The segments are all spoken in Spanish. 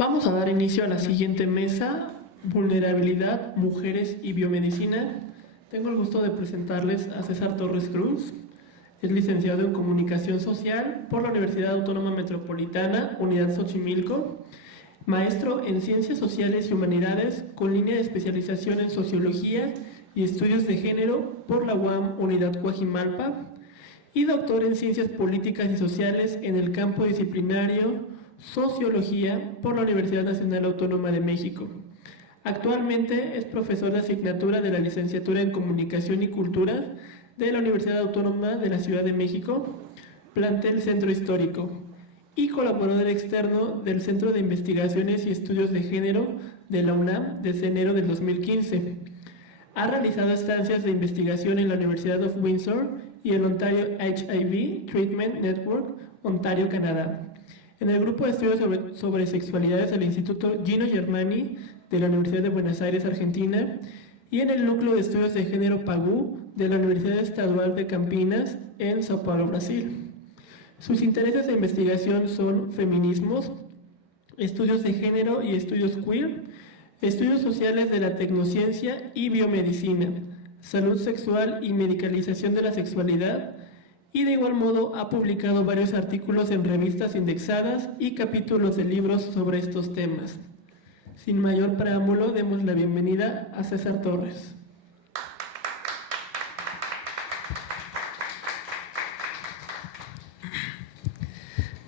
Vamos a dar inicio a la siguiente mesa, vulnerabilidad, mujeres y biomedicina. Tengo el gusto de presentarles a César Torres Cruz. Es licenciado en Comunicación Social por la Universidad Autónoma Metropolitana, Unidad Xochimilco, maestro en Ciencias Sociales y Humanidades con línea de especialización en Sociología y Estudios de Género por la UAM Unidad Coajimalpa y doctor en Ciencias Políticas y Sociales en el campo disciplinario Sociología por la Universidad Nacional Autónoma de México. Actualmente es profesor de asignatura de la licenciatura en Comunicación y Cultura de la Universidad Autónoma de la Ciudad de México, plantel Centro Histórico, y colaborador externo del Centro de Investigaciones y Estudios de Género de la UNAM desde enero del 2015. Ha realizado estancias de investigación en la Universidad of Windsor y el Ontario HIV Treatment Network, Ontario, Canadá. En el grupo de estudios sobre sexualidades del Instituto Gino Germani de la Universidad de Buenos Aires, Argentina, y en el núcleo de estudios de género PAGU de la Universidad Estadual de Campinas en Sao Paulo, Brasil. Sus intereses de investigación son feminismos, estudios de género y estudios queer, estudios sociales de la tecnociencia y biomedicina, salud sexual y medicalización de la sexualidad, y de igual modo ha publicado varios artículos en revistas indexadas y capítulos de libros sobre estos temas. Sin mayor preámbulo, demos la bienvenida a César Torres.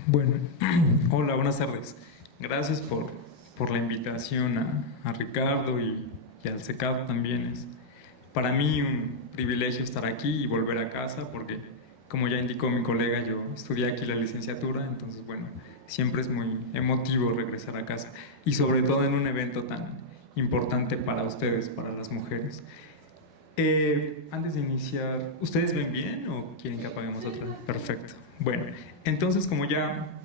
Bueno, hola, buenas tardes. Gracias por la invitación a Ricardo y al CECAP también. Es para mí un privilegio estar aquí y volver a casa porque, como ya indicó mi colega, yo estudié aquí la licenciatura, entonces bueno, siempre es muy emotivo regresar a casa y sobre todo en un evento tan importante para ustedes, para las mujeres. Antes de iniciar, ¿ustedes ven bien o quieren que apaguemos otra? Perfecto. Bueno, entonces como ya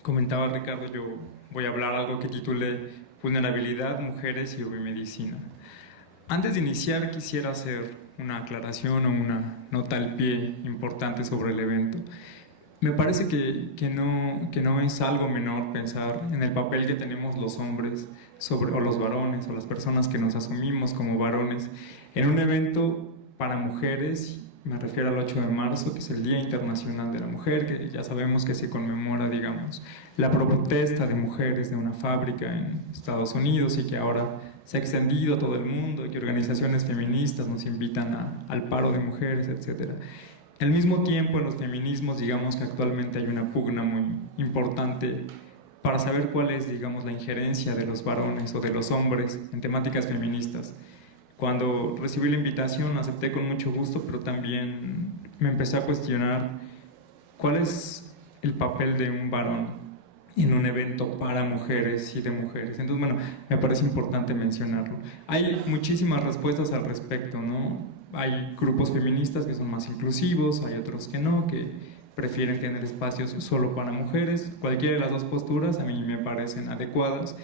comentaba Ricardo, yo voy a hablar algo que titulé Vulnerabilidad, Mujeres y Biomedicina. Antes de iniciar quisiera hacer una aclaración o una nota al pie importante sobre el evento. Me parece que no es algo menor pensar en el papel que tenemos los hombres o los varones o las personas que nos asumimos como varones en un evento para mujeres. Me refiero al 8 de marzo, que es el Día Internacional de la Mujer, que ya sabemos que se conmemora, digamos, la protesta de mujeres de una fábrica en Estados Unidos y que ahora se ha extendido a todo el mundo y que organizaciones feministas nos invitan al paro de mujeres, etc. Al mismo tiempo, en los feminismos, digamos que actualmente hay una pugna muy importante para saber cuál es, digamos, la injerencia de los varones o de los hombres en temáticas feministas. Cuando recibí la invitación, acepté con mucho gusto, pero también me empecé a cuestionar cuál es el papel de un varón en un evento para mujeres y de mujeres. Entonces, bueno, me parece importante mencionarlo. Hay muchísimas respuestas al respecto, ¿no? Hay grupos feministas que son más inclusivos, hay otros que no, que prefieren tener espacios solo para mujeres. Cualquiera de las dos posturas a mí me parecen adecuadas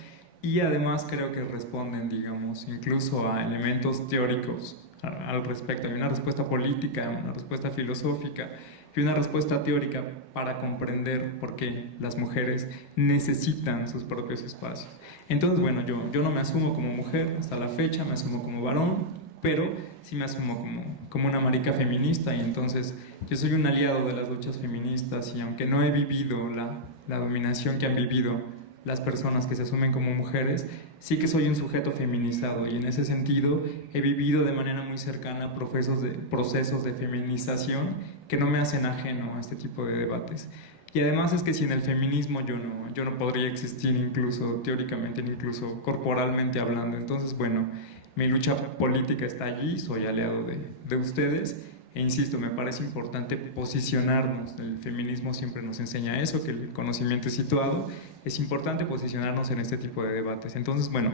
y además creo que responden, digamos, incluso a elementos teóricos al respecto. Hay una respuesta política, una respuesta filosófica y una respuesta teórica para comprender por qué las mujeres necesitan sus propios espacios. Entonces, bueno, yo no me asumo como mujer hasta la fecha, me asumo como varón, pero sí me asumo como una marica feminista, y entonces yo soy un aliado de las luchas feministas, y aunque no he vivido la dominación que han vivido las personas que se asumen como mujeres, sí que soy un sujeto feminizado, y en ese sentido he vivido de manera muy cercana procesos de feminización que no me hacen ajeno a este tipo de debates. Y además es que sin el feminismo yo no podría existir, incluso teóricamente, incluso corporalmente hablando. Entonces, bueno, mi lucha política está allí, soy aliado de ustedes, e insisto, me parece importante posicionarnos. El feminismo siempre nos enseña eso, que el conocimiento es situado. Es importante posicionarnos en este tipo de debates. Entonces, bueno,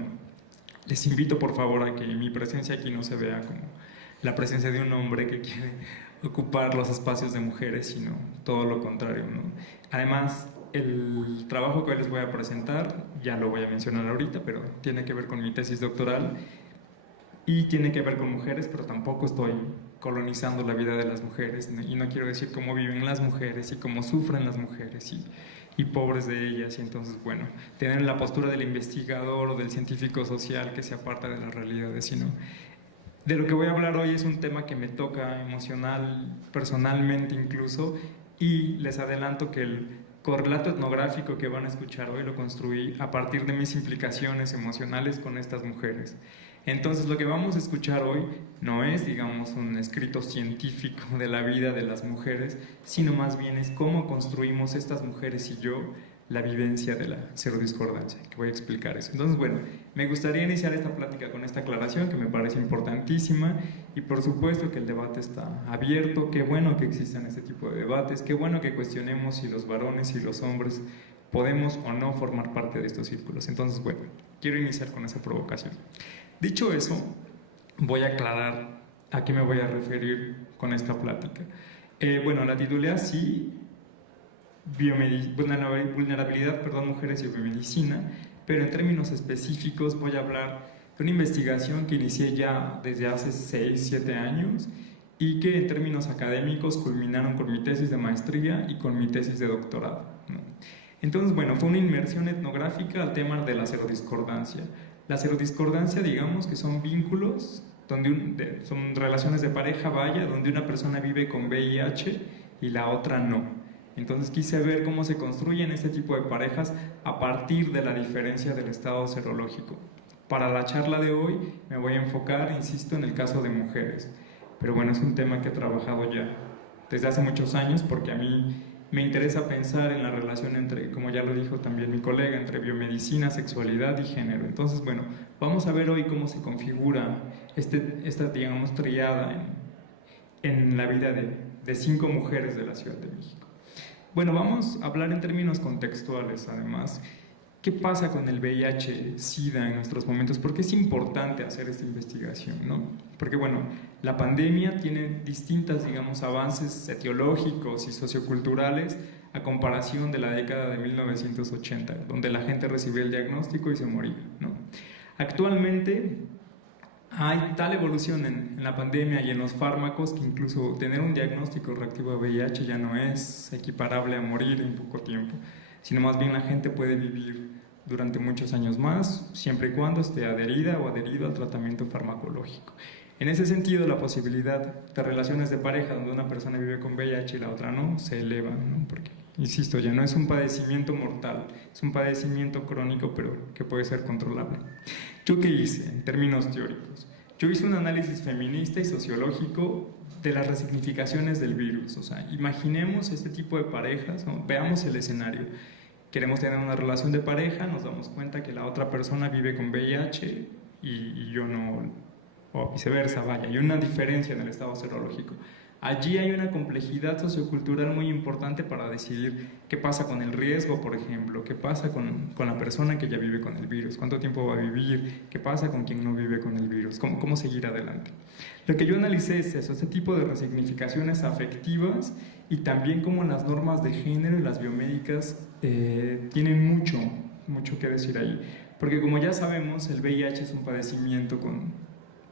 les invito por favor a que mi presencia aquí no se vea como la presencia de un hombre que quiere ocupar los espacios de mujeres, sino todo lo contrario, ¿no? Además, el trabajo que hoy les voy a presentar, ya lo voy a mencionar ahorita, pero tiene que ver con mi tesis doctoral y tiene que ver con mujeres, pero tampoco estoy colonizando la vida de las mujeres, y no quiero decir cómo viven las mujeres y cómo sufren las mujeres y pobres de ellas, y entonces, bueno, tener la postura del investigador o del científico social que se aparta de las realidades, sino de lo que voy a hablar hoy es un tema que me toca emocional, personalmente incluso, y les adelanto que el correlato etnográfico que van a escuchar hoy lo construí a partir de mis implicaciones emocionales con estas mujeres. Entonces lo que vamos a escuchar hoy no es, digamos, un escrito científico de la vida de las mujeres, sino más bien es cómo construimos estas mujeres y yo la vivencia de la serodiscordancia, que voy a explicar eso. Entonces, bueno, me gustaría iniciar esta plática con esta aclaración que me parece importantísima, y por supuesto que el debate está abierto. Qué bueno que existan este tipo de debates, qué bueno que cuestionemos si los varones y los hombres podemos o no formar parte de estos círculos. Entonces, bueno, quiero iniciar con esa provocación. Dicho eso, voy a aclarar a qué me voy a referir con esta plática. Bueno, la titulé así: vulnerabilidad, mujeres y biomedicina, pero en términos específicos voy a hablar de una investigación que inicié ya desde hace 6-7 años y que en términos académicos culminaron con mi tesis de maestría y con mi tesis de doctorado, ¿no? Entonces, bueno, fue una inmersión etnográfica al tema de la serodiscordancia. La serodiscordancia, digamos que son vínculos, son relaciones de pareja, vaya, donde una persona vive con VIH y la otra no. Entonces quise ver cómo se construyen este tipo de parejas a partir de la diferencia del estado serológico. Para la charla de hoy me voy a enfocar, insisto, en el caso de mujeres. Pero bueno, es un tema que he trabajado ya desde hace muchos años, porque a mí me interesa pensar en la relación entre, como ya lo dijo también mi colega, entre biomedicina, sexualidad y género. Entonces, bueno, vamos a ver hoy cómo se configura esta, digamos, triada en la vida de 5 mujeres de la Ciudad de México. Bueno, vamos a hablar en términos contextuales, además. ¿Qué pasa con el VIH-Sida en nuestros momentos? ¿Por qué es importante hacer esta investigación, no? Porque, bueno, la pandemia tiene distintos, digamos, avances etiológicos y socioculturales a comparación de la década de 1980, donde la gente recibía el diagnóstico y se moría, ¿no? Actualmente hay tal evolución en la pandemia y en los fármacos que incluso tener un diagnóstico reactivo de VIH ya no es equiparable a morir en poco tiempo, sino más bien la gente puede vivir durante muchos años más, siempre y cuando esté adherida o adherido al tratamiento farmacológico. En ese sentido, la posibilidad de relaciones de pareja donde una persona vive con VIH y la otra no, se eleva, ¿no? Porque, insisto, ya no es un padecimiento mortal, es un padecimiento crónico, pero que puede ser controlable. ¿Yo qué hice en términos teóricos? Yo hice un análisis feminista y sociológico de las resignificaciones del virus. O sea, imaginemos este tipo de parejas, ¿no? Veamos el escenario. Queremos tener una relación de pareja, nos damos cuenta que la otra persona vive con VIH y yo no, o viceversa, vaya, hay una diferencia en el estado serológico. Allí hay una complejidad sociocultural muy importante para decidir qué pasa con el riesgo, por ejemplo, qué pasa con la persona que ya vive con el virus, cuánto tiempo va a vivir, qué pasa con quien no vive con el virus, cómo seguir adelante. Lo que yo analicé es eso, ese tipo de resignificaciones afectivas, y también cómo las normas de género y las biomédicas tienen mucho que decir ahí. Porque como ya sabemos, el VIH es un padecimiento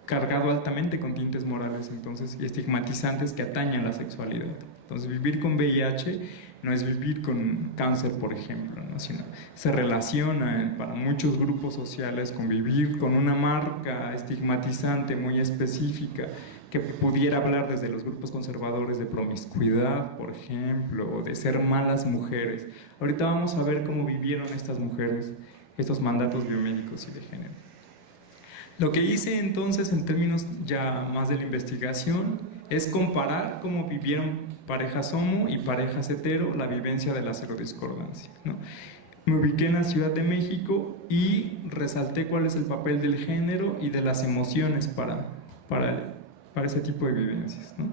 cargado altamente con tintes morales, entonces, y estigmatizantes que atañen la sexualidad. Entonces, vivir con VIH no es vivir con cáncer, por ejemplo, ¿no? Sino se relaciona para muchos grupos sociales con vivir con una marca estigmatizante muy específica, que pudiera hablar desde los grupos conservadores de promiscuidad, por ejemplo, o de ser malas mujeres. Ahorita vamos a ver cómo vivieron estas mujeres estos mandatos biomédicos y de género. Lo que hice entonces, en términos ya más de la investigación, es comparar cómo vivieron parejas homo y parejas hetero la vivencia de la serodiscordancia, ¿no? Me ubiqué en la Ciudad de México y resalté cuál es el papel del género y de las emociones para ese tipo de vivencias, ¿no?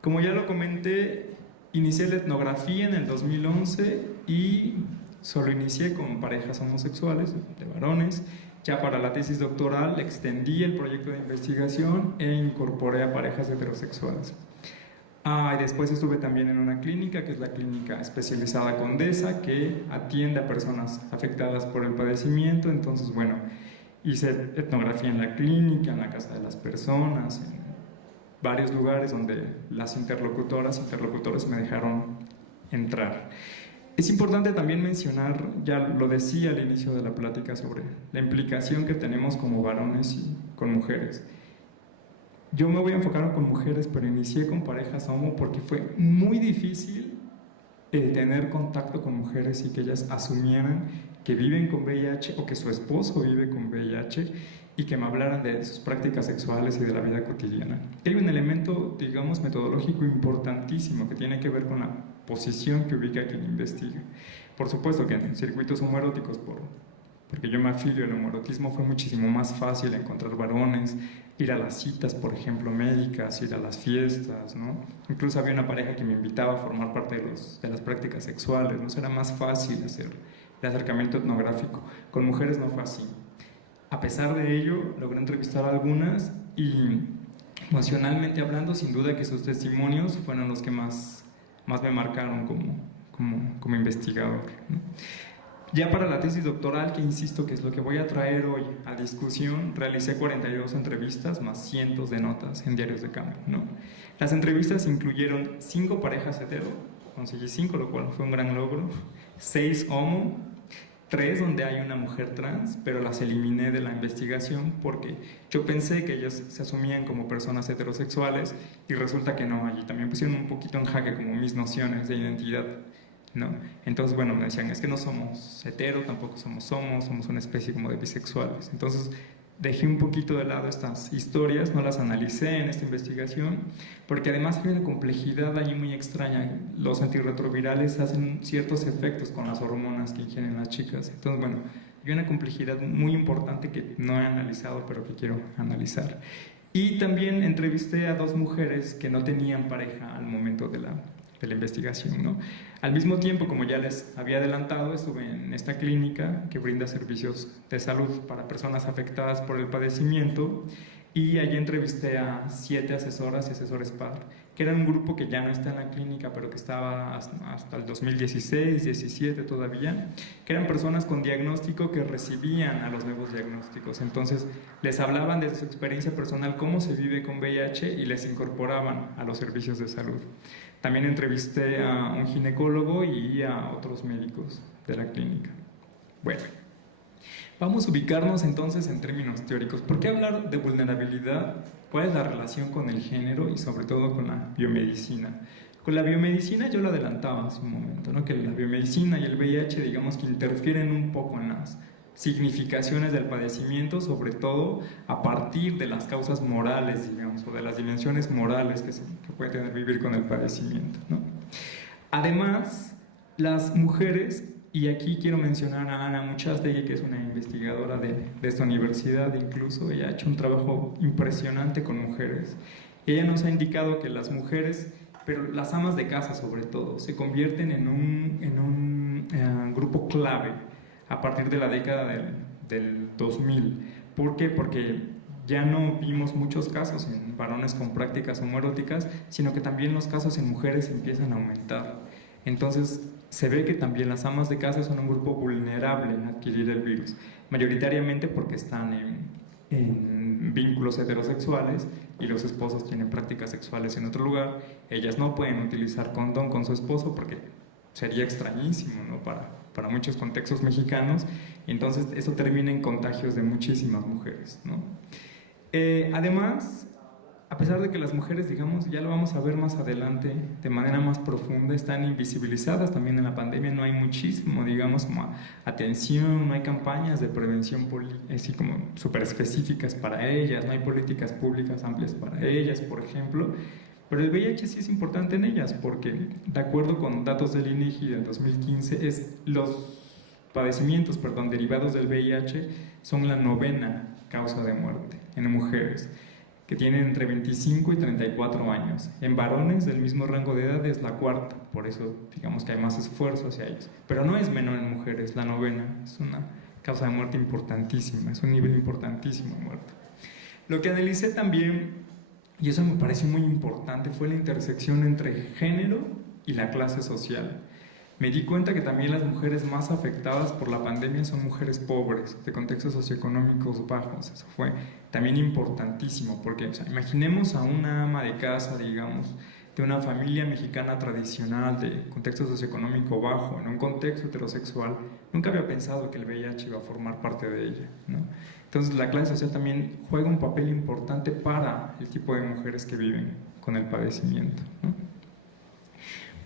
Como ya lo comenté, inicié la etnografía en el 2011 y solo inicié con parejas homosexuales, de varones. Ya para la tesis doctoral extendí el proyecto de investigación e incorporé a parejas heterosexuales. Y después estuve también en una clínica, que es la clínica especializada Condesa, que atiende a personas afectadas por el padecimiento. Entonces, bueno, hice etnografía en la clínica, en la casa de las personas, en varios lugares donde las interlocutores me dejaron entrar. Es importante también mencionar, ya lo decía al inicio de la plática, sobre la implicación que tenemos como varones y con mujeres. Yo me voy a enfocar con mujeres, pero inicié con parejas homo porque fue muy difícil tener contacto con mujeres y que ellas asumieran que viven con VIH o que su esposo vive con VIH y que me hablaran de sus prácticas sexuales y de la vida cotidiana. Hay un elemento, digamos, metodológico importantísimo que tiene que ver con la posición que ubica quien investiga. Por supuesto que en circuitos homoeróticos, porque yo me afilio al homoerotismo, fue muchísimo más fácil encontrar varones, ir a las citas, por ejemplo, médicas, ir a las fiestas, ¿no? Incluso había una pareja que me invitaba a formar parte de las prácticas sexuales, ¿no? Era más fácil hacer el acercamiento etnográfico. Con mujeres no fue así. A pesar de ello, logré entrevistar a algunas y emocionalmente hablando, sin duda que sus testimonios fueron los que más me marcaron como investigador, ¿no? Ya para la tesis doctoral, que insisto que es lo que voy a traer hoy a discusión, realicé 42 entrevistas más cientos de notas en diarios de campo, ¿no? Las entrevistas incluyeron 5 parejas hetero, conseguí 5, lo cual fue un gran logro, 6 homo, 3 donde hay una mujer trans, pero las eliminé de la investigación porque yo pensé que ellas se asumían como personas heterosexuales y resulta que no, allí también pusieron un poquito en jaque como mis nociones de identidad, ¿no? Entonces, bueno, me decían, es que no somos hetero, tampoco somos homo, somos una especie como de bisexuales. Entonces, dejé un poquito de lado estas historias, no las analicé en esta investigación, porque además hay una complejidad ahí muy extraña. Los antirretrovirales hacen ciertos efectos con las hormonas que ingieren las chicas. Entonces, bueno, hay una complejidad muy importante que no he analizado, pero que quiero analizar. Y también entrevisté a 2 mujeres que no tenían pareja al momento de la investigación, ¿no? Al mismo tiempo, como ya les había adelantado, estuve en esta clínica que brinda servicios de salud para personas afectadas por el padecimiento y allí entrevisté a 7 asesoras y asesores par, que eran un grupo que ya no está en la clínica, pero que estaba hasta el 2016, 17 todavía, que eran personas con diagnóstico que recibían a los nuevos diagnósticos. Entonces, les hablaban de su experiencia personal, cómo se vive con VIH y les incorporaban a los servicios de salud. También entrevisté a un ginecólogo y a otros médicos de la clínica. Bueno, vamos a ubicarnos entonces en términos teóricos. ¿Por qué hablar de vulnerabilidad? ¿Cuál es la relación con el género y sobre todo con la biomedicina? Con la biomedicina yo lo adelantaba hace un momento, ¿no? Que la biomedicina y el VIH, digamos que interfieren un poco en las significaciones del padecimiento, sobre todo a partir de las causas morales, digamos, o de las dimensiones morales que puede tener vivir con el padecimiento, ¿no? Además, las mujeres, y aquí quiero mencionar a Ana Muchastegui, que es una investigadora de esta universidad, incluso ella ha hecho un trabajo impresionante con mujeres. Ella nos ha indicado que las mujeres, pero las amas de casa sobre todo, se convierten en un grupo clave a partir de la década del 2000. ¿Por qué? Porque ya no vimos muchos casos en varones con prácticas homoeróticas, sino que también los casos en mujeres empiezan a aumentar. Entonces, se ve que también las amas de casa son un grupo vulnerable a adquirir el virus, mayoritariamente porque están en vínculos heterosexuales y los esposos tienen prácticas sexuales en otro lugar. Ellas no pueden utilizar condón con su esposo porque sería extrañísimo, ¿no? Para muchos contextos mexicanos, y entonces eso termina en contagios de muchísimas mujeres, ¿no? Además, a pesar de que las mujeres, digamos, ya lo vamos a ver más adelante de manera más profunda, están invisibilizadas también en la pandemia, no hay muchísimo, digamos, como atención, no hay campañas de prevención así como súper específicas para ellas, no hay políticas públicas amplias para ellas, por ejemplo. Pero el VIH sí es importante en ellas porque, de acuerdo con datos del INEGI del 2015, los padecimientos derivados del VIH son la 9ª causa de muerte en mujeres que tienen entre 25 y 34 años. En varones del mismo rango de edad es la 4ª, por eso digamos que hay más esfuerzo hacia ellos. Pero no es menor en mujeres, la 9ª es una causa de muerte importantísima, es un nivel importantísimo de muerte. Lo que analicé también, y eso me pareció muy importante, fue la intersección entre género y la clase social. Me di cuenta que también las mujeres más afectadas por la pandemia son mujeres pobres, de contextos socioeconómicos bajos. Eso fue también importantísimo, porque, o sea, imaginemos a una ama de casa, digamos, de una familia mexicana tradicional, de contexto socioeconómico bajo, en un contexto heterosexual, nunca había pensado que el VIH iba a formar parte de ella, ¿no? Entonces la clase social también juega un papel importante para el tipo de mujeres que viven con el padecimiento, ¿no?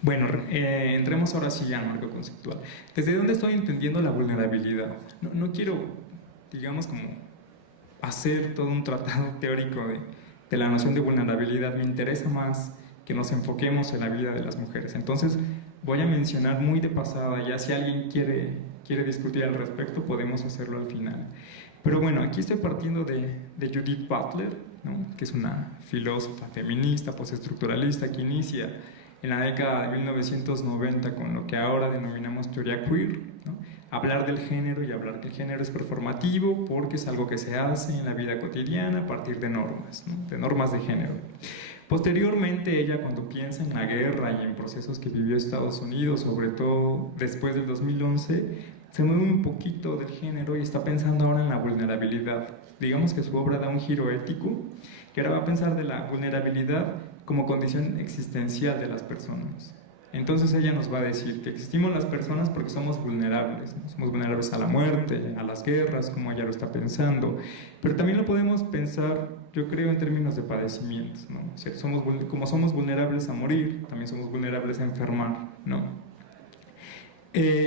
Bueno, entremos ahora sí al marco conceptual. ¿Desde dónde estoy entendiendo la vulnerabilidad? No quiero, digamos, como hacer todo un tratado teórico de la noción de vulnerabilidad. Me interesa más que nos enfoquemos en la vida de las mujeres. Entonces voy a mencionar muy de pasada, ya si alguien quiere discutir al respecto podemos hacerlo al final. Pero bueno, aquí estoy partiendo de Judith Butler, ¿no? Que es una filósofa feminista, postestructuralista, que inicia en la década de 1990 con lo que ahora denominamos teoría queer, ¿no? Hablar del género y hablar que el género es performativo porque es algo que se hace en la vida cotidiana a partir de normas, ¿no? De normas de género. Posteriormente, ella, cuando piensa en la guerra y en procesos que vivió Estados Unidos, sobre todo después del 2011, se mueve un poquito del género y está pensando ahora en la vulnerabilidad. Digamos que su obra da un giro ético, que ahora va a pensar de la vulnerabilidad como condición existencial de las personas. Entonces ella nos va a decir que existimos las personas porque somos vulnerables, ¿no? Somos vulnerables a la muerte, a las guerras, como ella lo está pensando, pero también lo podemos pensar, yo creo, en términos de padecimientos, ¿no? O sea, como somos vulnerables a morir, también somos vulnerables a enfermar, ¿no?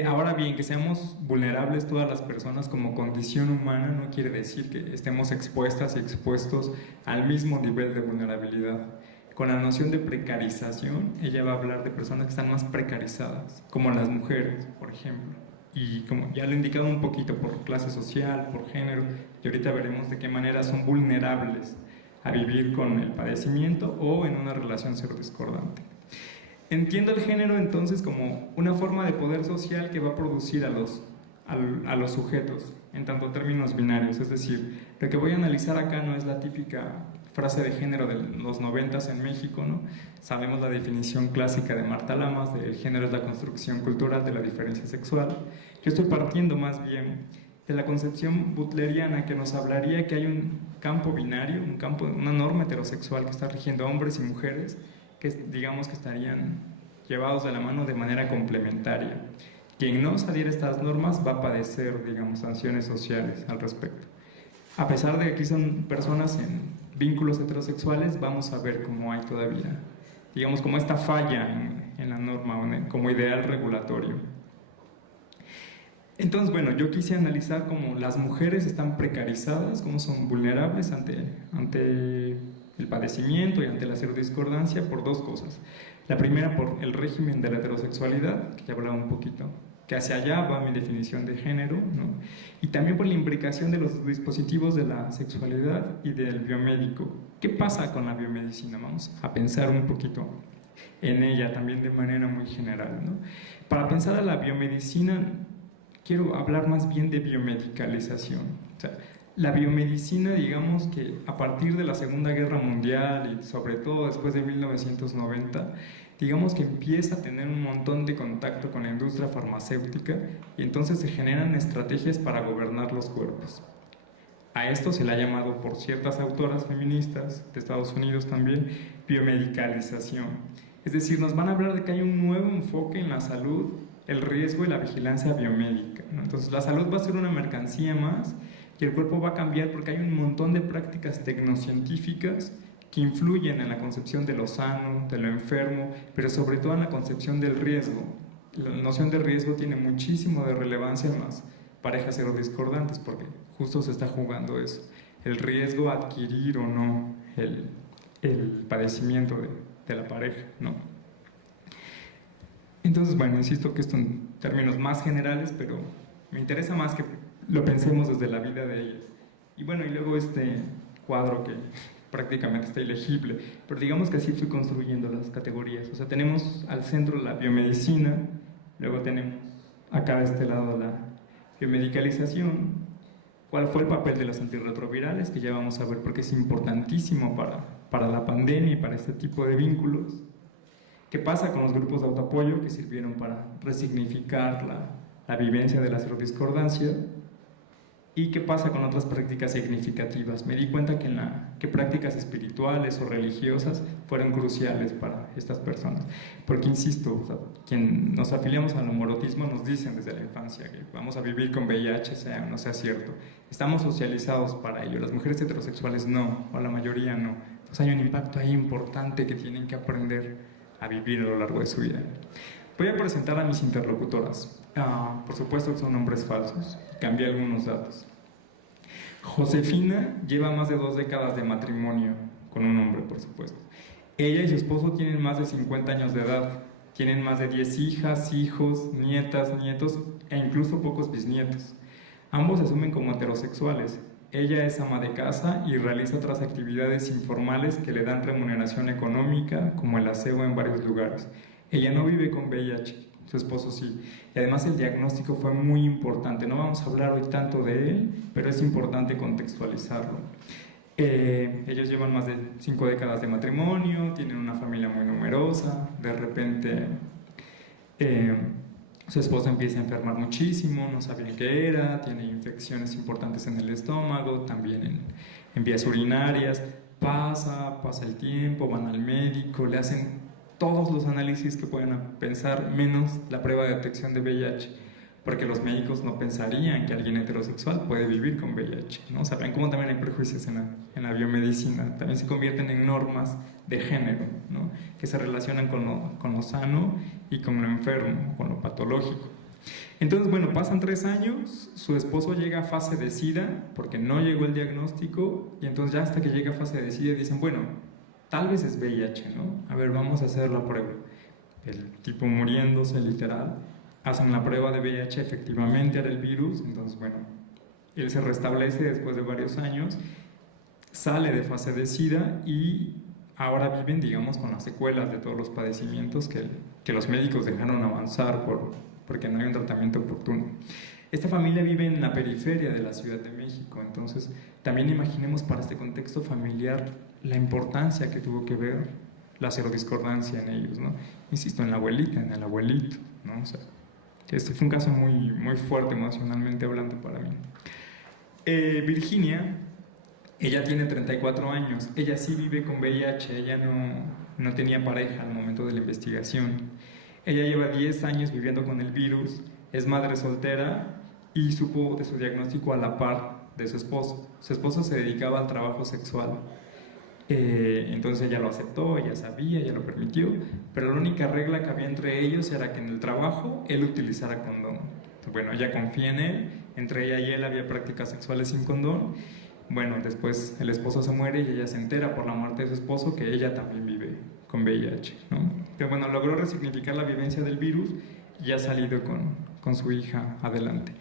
Ahora bien, que seamos vulnerables todas las personas como condición humana no quiere decir que estemos expuestas y expuestos al mismo nivel de vulnerabilidad. Con la noción de precarización, ella va a hablar de personas que están más precarizadas, como las mujeres, por ejemplo. Y como ya lo he indicado un poquito, por clase social, por género, y ahorita veremos de qué manera son vulnerables a vivir con el padecimiento o en una relación discordante. Entiendo el género entonces como una forma de poder social que va a producir a los sujetos, en tanto términos binarios. Es decir, lo que voy a analizar acá no es la típica frase de género de los 90s en México, ¿no? Sabemos la definición clásica de Marta Lamas, de el género es la construcción cultural de la diferencia sexual. Yo estoy partiendo más bien de la concepción butleriana que nos hablaría que hay un campo binario, una norma heterosexual que está rigiendo a hombres y mujeres que digamos que estarían llevados de la mano de manera complementaria. Quien no se adhiere a estas normas va a padecer, digamos, sanciones sociales al respecto. A pesar de que aquí son personas en vínculos heterosexuales, vamos a ver cómo hay todavía, digamos, como esta falla en la norma, como ideal regulatorio. Entonces, bueno, yo quise analizar cómo las mujeres están precarizadas, cómo son vulnerables ante el padecimiento y ante la serodiscordancia por dos cosas. La primera, por el régimen de la heterosexualidad, que ya hablaba un poquito, que hacia allá va mi definición de género, ¿no? Y también por la imbricación de los dispositivos de la sexualidad y del biomédico. ¿Qué pasa con la biomedicina? Vamos a pensar un poquito en ella también de manera muy general, ¿no? Para pensar a la biomedicina, quiero hablar más bien de biomedicalización. O sea, la biomedicina, digamos que a partir de la Segunda Guerra Mundial y sobre todo después de 1990, digamos que empieza a tener un montón de contacto con la industria farmacéutica y entonces se generan estrategias para gobernar los cuerpos. A esto se le ha llamado por ciertas autoras feministas de Estados Unidos también biomedicalización. Es decir, nos van a hablar de que hay un nuevo enfoque en la salud, el riesgo y la vigilancia biomédica, ¿no? Entonces la salud va a ser una mercancía más y el cuerpo va a cambiar porque hay un montón de prácticas tecnocientíficas que influyen en la concepción de lo sano, de lo enfermo, pero sobre todo en la concepción del riesgo. La noción de riesgo tiene muchísimo de relevancia en las parejas serodiscordantes porque justo se está jugando eso, el riesgo a adquirir o no el padecimiento de la pareja, ¿no? Entonces, bueno, insisto que esto en términos más generales, pero me interesa más que lo pensemos desde la vida de ellas. Y bueno, y luego este cuadro que prácticamente está ilegible, pero digamos que así fui construyendo las categorías. O sea, tenemos al centro la biomedicina, luego tenemos acá de este lado la biomedicalización, cuál fue el papel de los antirretrovirales, que ya vamos a ver porque es importantísimo para la pandemia y para este tipo de vínculos. ¿Qué pasa con los grupos de autoapoyo que sirvieron para resignificar la vivencia de la serodiscordancia? ¿Y qué pasa con otras prácticas significativas? Me di cuenta que prácticas espirituales o religiosas fueron cruciales para estas personas. Porque, insisto, o sea, quien nos afiliamos al homorotismo nos dicen desde la infancia que vamos a vivir con VIH, sea o no sea cierto. Estamos socializados para ello. Las mujeres heterosexuales no, o la mayoría no. Entonces hay un impacto ahí importante que tienen que aprender a vivir a lo largo de su vida. Voy a presentar a mis interlocutoras. Por supuesto que son nombres falsos. Cambié algunos datos. Josefina lleva más de 2 décadas de matrimonio con un hombre, por supuesto. Ella y su esposo tienen más de 50 años de edad. Tienen más de 10 hijas, hijos, nietas, nietos e incluso pocos bisnietos. Ambos se asumen como heterosexuales. Ella es ama de casa y realiza otras actividades informales que le dan remuneración económica, como el aseo en varios lugares. Ella no vive con VIH, su esposo sí. Y además el diagnóstico fue muy importante. No vamos a hablar hoy tanto de él, pero es importante contextualizarlo. Ellos llevan más de 5 décadas de matrimonio, tienen una familia muy numerosa. De repente su esposa empieza a enfermar muchísimo, no sabían qué era, tiene infecciones importantes en el estómago, también en vías urinarias. Pasa el tiempo, van al médico, le hacen todos los análisis que pueden pensar, menos la prueba de detección de VIH, porque los médicos no pensarían que alguien heterosexual puede vivir con VIH, ¿no? Saben cómo también hay prejuicios en la biomedicina, también se convierten en normas de género, ¿no? Que se relacionan con lo sano y con lo enfermo, con lo patológico. Entonces, bueno, pasan 3 años, su esposo llega a fase de SIDA, porque no llegó el diagnóstico, y entonces ya hasta que llega a fase de SIDA dicen, bueno, tal vez es VIH, ¿no? A ver, vamos a hacer la prueba. El tipo muriéndose, literal. Hacen la prueba de VIH, efectivamente era el virus. Entonces, bueno, él se restablece después de varios años, sale de fase de SIDA y ahora viven, digamos, con las secuelas de todos los padecimientos que los médicos dejaron avanzar porque no hay un tratamiento oportuno. Esta familia vive en la periferia de la Ciudad de México, entonces también imaginemos para este contexto familiar la importancia que tuvo que ver la serodiscordancia en ellos, ¿no? Insisto, en la abuelita, en el abuelito, ¿no? O sea, este fue un caso muy, muy fuerte emocionalmente hablando para mí. Virginia, ella tiene 34 años, ella sí vive con VIH, ella no tenía pareja al momento de la investigación. Ella lleva 10 años viviendo con el virus, es madre soltera y supo de su diagnóstico a la par de su esposo. Su esposo se dedicaba al trabajo sexual. Entonces ella lo aceptó, ella sabía, ella lo permitió, pero la única regla que había entre ellos era que en el trabajo él utilizara condón. Bueno, ella confía en él, entre ella y él había prácticas sexuales sin condón. Bueno, después el esposo se muere y ella se entera por la muerte de su esposo que ella también vive con VIH, ¿no? Pero bueno, logró resignificar la vivencia del virus y ha salido con su hija adelante.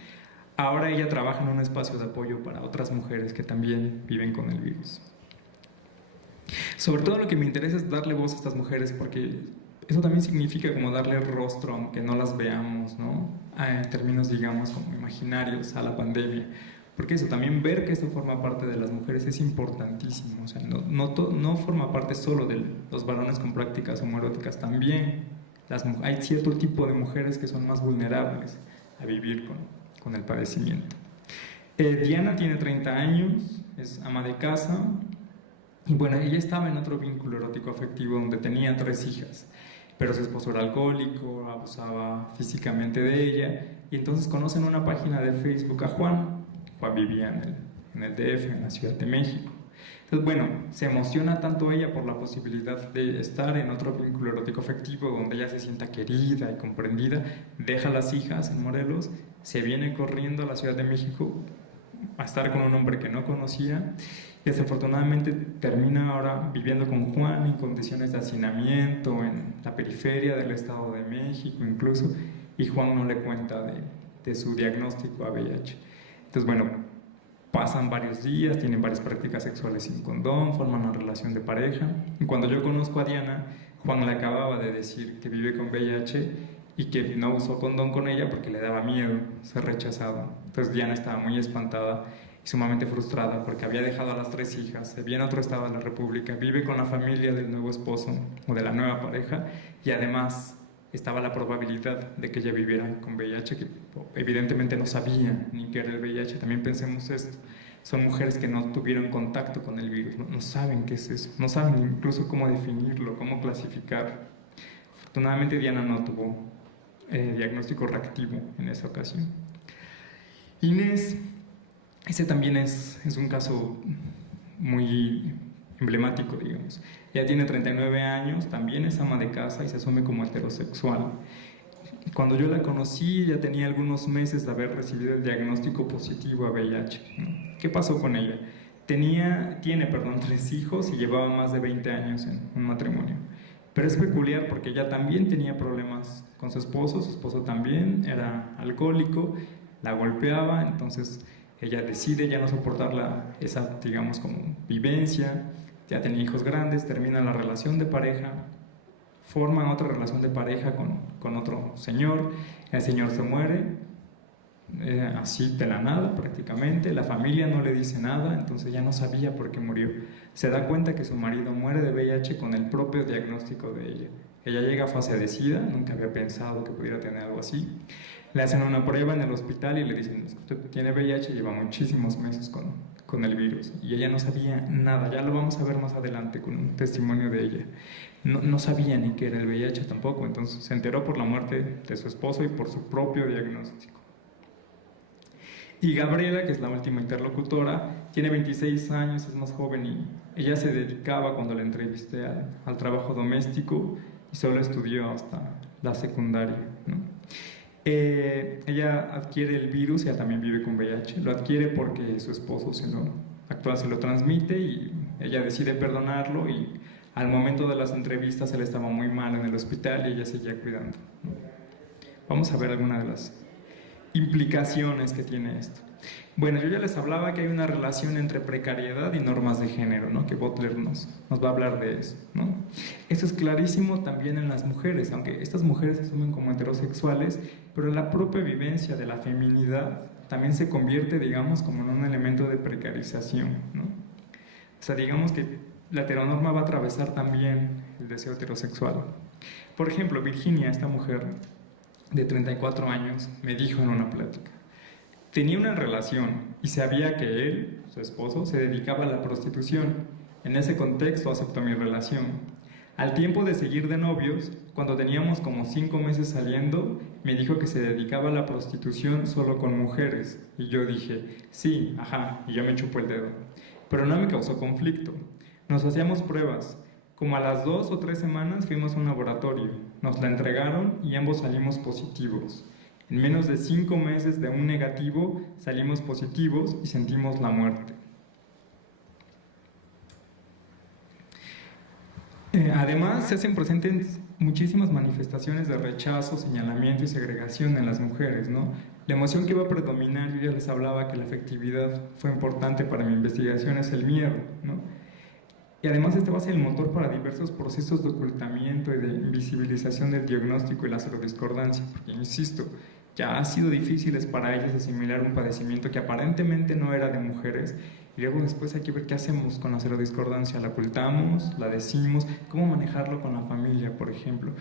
Ahora ella trabaja en un espacio de apoyo para otras mujeres que también viven con el virus. Sobre todo lo que me interesa es darle voz a estas mujeres, porque eso también significa como darle rostro, aunque no las veamos, ¿no? En términos, digamos, como imaginarios a la pandemia. Porque eso, también ver que esto forma parte de las mujeres es importantísimo. O sea, no forma parte solo de los varones con prácticas homoeróticas, también hay cierto tipo de mujeres que son más vulnerables a vivir con el padecimiento. Diana tiene 30 años, es ama de casa. Y bueno, ella estaba en otro vínculo erótico afectivo donde tenía 3 hijas, pero su esposo era alcohólico, abusaba físicamente de ella, y entonces conocen una página de Facebook a Juan. Juan vivía en el DF, en la Ciudad de México. Entonces, bueno, se emociona tanto ella por la posibilidad de estar en otro vínculo erótico afectivo donde ella se sienta querida y comprendida, deja a las hijas en Morelos, se viene corriendo a la Ciudad de México a estar con un hombre que no conocía. Y desafortunadamente termina ahora viviendo con Juan en condiciones de hacinamiento en la periferia del Estado de México incluso, y Juan no le cuenta de su diagnóstico a VIH. Entonces, bueno, pasan varios días, tienen varias prácticas sexuales sin condón, forman una relación de pareja. Y cuando yo conozco a Diana, Juan le acababa de decir que vive con VIH y que no usó condón con ella porque le daba miedo ser rechazado. Entonces Diana estaba muy espantada y sumamente frustrada porque había dejado a las 3 hijas, se viene a otro estado de la República, vive con la familia del nuevo esposo o de la nueva pareja y además estaba la probabilidad de que ella viviera con VIH, que evidentemente no sabía ni qué era el VIH. También pensemos esto, son mujeres que no tuvieron contacto con el virus, no saben qué es eso, no saben incluso cómo definirlo, cómo clasificar. Afortunadamente Diana no tuvo diagnóstico reactivo en esa ocasión. Inés, ese también es un caso muy emblemático, digamos. Ella tiene 39 años, también es ama de casa y se asume como heterosexual. Cuando yo la conocí, ella tenía algunos meses de haber recibido el diagnóstico positivo a VIH, ¿no? ¿Qué pasó con ella? Tiene 3 hijos y llevaba más de 20 años en un matrimonio. Pero es peculiar porque ella también tenía problemas con su esposo también era alcohólico, la golpeaba, entonces ella decide ya no soportar esa, digamos, como vivencia, ya tenía hijos grandes, termina la relación de pareja, forma otra relación de pareja con otro señor, el señor se muere, así de la nada prácticamente, la familia no le dice nada, entonces ya no sabía por qué murió. Se da cuenta que su marido muere de VIH con el propio diagnóstico de ella. Ella llega a fase de SIDA, nunca había pensado que pudiera tener algo así. Le hacen una prueba en el hospital y le dicen: usted tiene VIH, lleva muchísimos meses con el virus. Y ella no sabía nada, ya lo vamos a ver más adelante con un testimonio de ella. No sabía ni qué era el VIH tampoco, entonces se enteró por la muerte de su esposo y por su propio diagnóstico. Y Gabriela, que es la última interlocutora, tiene 26 años, es más joven y ella se dedicaba, cuando la entrevisté, al trabajo doméstico y solo estudió hasta la secundaria, ¿no? Ella adquiere el virus, ella también vive con VIH, lo adquiere porque su esposo se lo transmite y ella decide perdonarlo, y al momento de las entrevistas él estaba muy mal en el hospital y ella seguía cuidando, ¿no? Vamos a ver algunas de las implicaciones que tiene esto. Bueno, yo ya les hablaba que hay una relación entre precariedad y normas de género, ¿no? Que Butler nos va a hablar de eso, ¿no? Eso es clarísimo también en las mujeres, aunque estas mujeres se asumen como heterosexuales, pero la propia vivencia de la feminidad también se convierte, digamos, como en un elemento de precarización, ¿no? O sea, digamos que la heteronorma va a atravesar también el deseo heterosexual. Por ejemplo, Virginia, esta mujer de 34 años, me dijo en una plática: tenía una relación y sabía que él, su esposo, se dedicaba a la prostitución. En ese contexto aceptó mi relación. Al tiempo de seguir de novios, cuando teníamos como 5 meses saliendo, me dijo que se dedicaba a la prostitución solo con mujeres. Y yo dije: sí, ajá, y yo me chupó el dedo. Pero no me causó conflicto. Nos hacíamos pruebas. Como a las 2 o 3 semanas fuimos a un laboratorio, nos la entregaron y ambos salimos positivos. En menos de 5 meses de un negativo salimos positivos y sentimos la muerte. Además, se hacen presentes muchísimas manifestaciones de rechazo, señalamiento y segregación en las mujeres, ¿no? La emoción que va a predominar, yo ya les hablaba que la afectividad fue importante para mi investigación, es el miedo, ¿no? Y además este va a ser el motor para diversos procesos de ocultamiento y de invisibilización del diagnóstico y la serodiscordancia, porque, insisto, ya ha sido difíciles para ellas asimilar un padecimiento que aparentemente no era de mujeres, y luego después hay que ver qué hacemos con la serodiscordancia. ¿La ocultamos? ¿La decimos? ¿Cómo manejarlo con la familia, por ejemplo?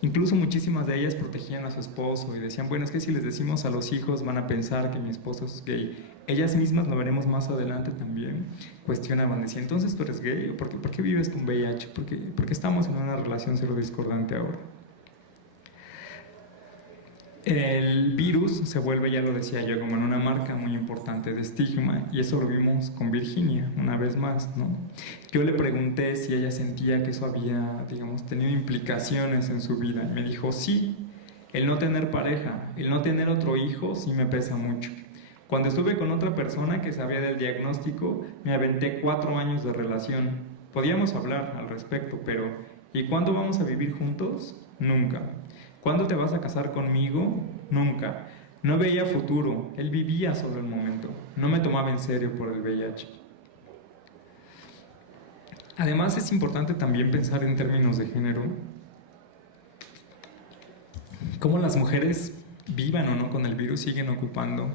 Incluso muchísimas de ellas protegían a su esposo y decían: bueno, es que si les decimos a los hijos van a pensar que mi esposo es gay. Ellas mismas, lo veremos más adelante también, cuestionaban, decían: entonces tú eres gay, ¿por qué vives con VIH? ¿Por qué estamos en una relación serodiscordante ahora? El virus se vuelve, ya lo decía yo, como en una marca muy importante de estigma, y eso lo vimos con Virginia una vez más, ¿no? Yo le pregunté si ella sentía que eso había, digamos, tenido implicaciones en su vida, y me dijo: sí, el no tener pareja, el no tener otro hijo, sí me pesa mucho. Cuando estuve con otra persona que sabía del diagnóstico, me aventé 4 años de relación. Podíamos hablar al respecto, pero ¿y cuándo vamos a vivir juntos? Nunca. ¿Cuándo te vas a casar conmigo? Nunca. No veía futuro, él vivía solo el momento. No me tomaba en serio por el VIH. Además, es importante también pensar en términos de género. Cómo las mujeres, vivan o no con el virus, siguen ocupando,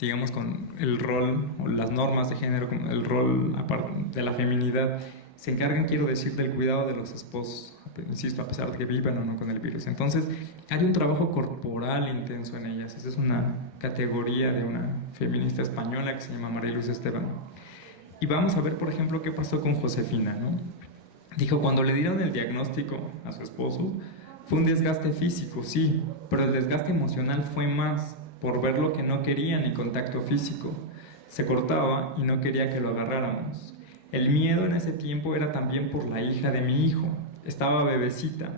digamos, con el rol o las normas de género, con el rol de la feminidad, se encargan, quiero decir, del cuidado de los esposos, insisto, a pesar de que vivan o no con el virus. Entonces, hay un trabajo corporal intenso en ellas. Esa es una categoría de una feminista española que se llama María Luz Esteban. Y vamos a ver, por ejemplo, qué pasó con Josefina, ¿no? Dijo, cuando le dieron el diagnóstico a su esposo, fue un desgaste físico, sí, pero el desgaste emocional fue más por ver lo que no quería ni contacto físico. Se cortaba y no quería que lo agarráramos. El miedo en ese tiempo era también por la hija de mi hijo. Estaba bebecita,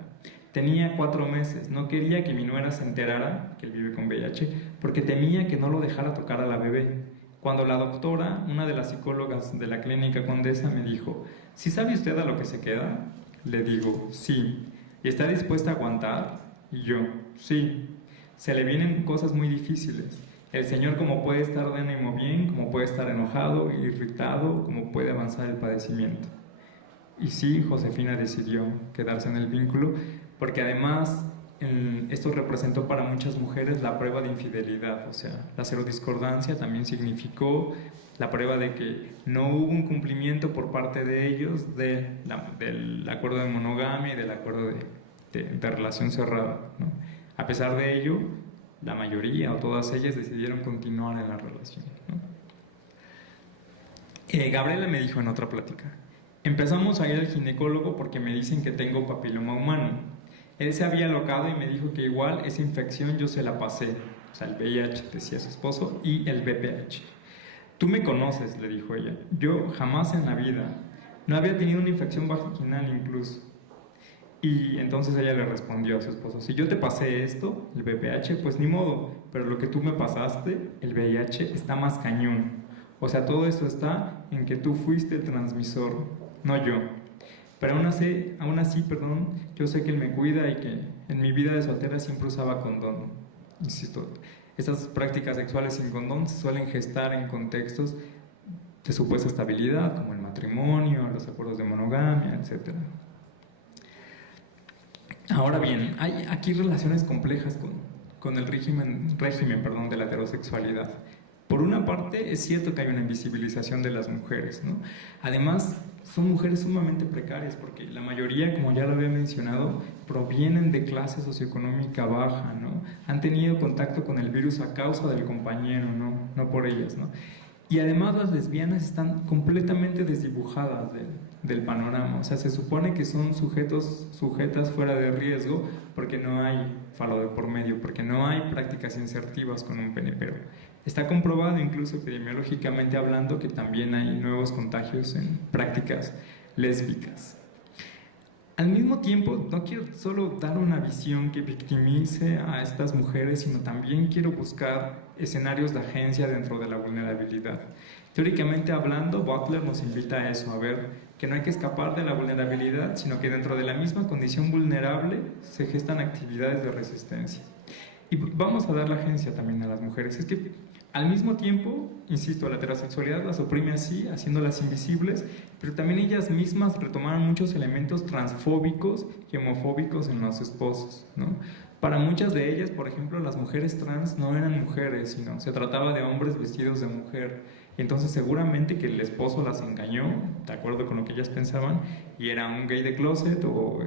tenía 4 meses, no quería que mi nuera se enterara que él vive con VIH, porque temía que no lo dejara tocar a la bebé. Cuando la doctora, una de las psicólogas de la clínica Condesa, me dijo, ¿sí sabe usted a lo que se queda? Le digo, sí. ¿Y está dispuesta a aguantar? Y yo, sí. Se le vienen cosas muy difíciles. El Señor como puede estar de ánimo bien, como puede estar enojado, irritado, como puede avanzar el padecimiento. Y sí, Josefina decidió quedarse en el vínculo, porque además esto representó para muchas mujeres la prueba de infidelidad, o sea, la serodiscordancia también significó la prueba de que no hubo un cumplimiento por parte de ellos del acuerdo de monogamia y del acuerdo de relación cerrada, ¿no? A pesar de ello, la mayoría o todas ellas decidieron continuar en la relación, ¿no? Gabriela me dijo en otra plática, empezamos a ir al ginecólogo porque me dicen que tengo papiloma humano. Él se había alocado y me dijo que igual esa infección yo se la pasé, o sea, el VIH, decía su esposo, y el VPH. Tú me conoces, le dijo ella, yo jamás en la vida, no había tenido una infección vaginal incluso. Y entonces ella le respondió a su esposo, si yo te pasé esto, el VPH, pues ni modo, pero lo que tú me pasaste, el VIH, está más cañón. O sea, todo esto está en que tú fuiste el transmisor, no yo. Pero aún así, yo sé que él me cuida y que en mi vida de soltera siempre usaba condón. Insisto, estas prácticas sexuales sin condón se suelen gestar en contextos de supuesta estabilidad, como el matrimonio, los acuerdos de monogamia, etc. Ahora bien, hay aquí relaciones complejas con el régimen de la heterosexualidad. Por una parte, es cierto que hay una invisibilización de las mujeres, ¿no? Además, son mujeres sumamente precarias porque la mayoría, como ya lo había mencionado, provienen de clase socioeconómica baja, ¿no? Han tenido contacto con el virus a causa del compañero, no por ellas, ¿no? Y además las lesbianas están completamente desdibujadas del panorama, o sea, se supone que son sujetas fuera de riesgo porque no hay falo de por medio, porque no hay prácticas insertivas con un pene, pero está comprobado incluso epidemiológicamente hablando que también hay nuevos contagios en prácticas lésbicas. Al mismo tiempo, no quiero solo dar una visión que victimice a estas mujeres, sino también quiero buscar escenarios de agencia dentro de la vulnerabilidad. Teóricamente hablando, Butler nos invita a eso, a ver que no hay que escapar de la vulnerabilidad, sino que dentro de la misma condición vulnerable se gestan actividades de resistencia. Y vamos a dar la agencia también a las mujeres. Es que al mismo tiempo, insisto, la heterosexualidad las oprime así, haciéndolas invisibles, pero también ellas mismas retomaron muchos elementos transfóbicos y homofóbicos en los esposos, ¿no? Para muchas de ellas, por ejemplo, las mujeres trans no eran mujeres, sino se trataba de hombres vestidos de mujer. Y entonces seguramente que el esposo las engañó, de acuerdo con lo que ellas pensaban, y era un gay de closet o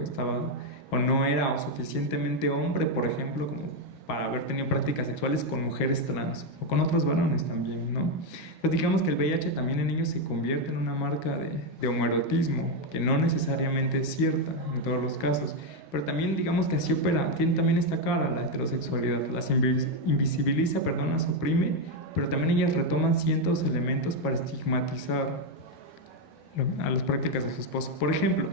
no era o suficientemente hombre, por ejemplo, como para haber tenido prácticas sexuales con mujeres trans o con otros varones también, ¿no? Pues digamos que el VIH también en ellos se convierte en una marca de homoerotismo, que no necesariamente es cierta en todos los casos, pero también digamos que así opera, tiene también esta cara la heterosexualidad, las invisibiliza, las oprime, pero también ellas retoman ciertos elementos para estigmatizar a las prácticas de su esposo. Por ejemplo,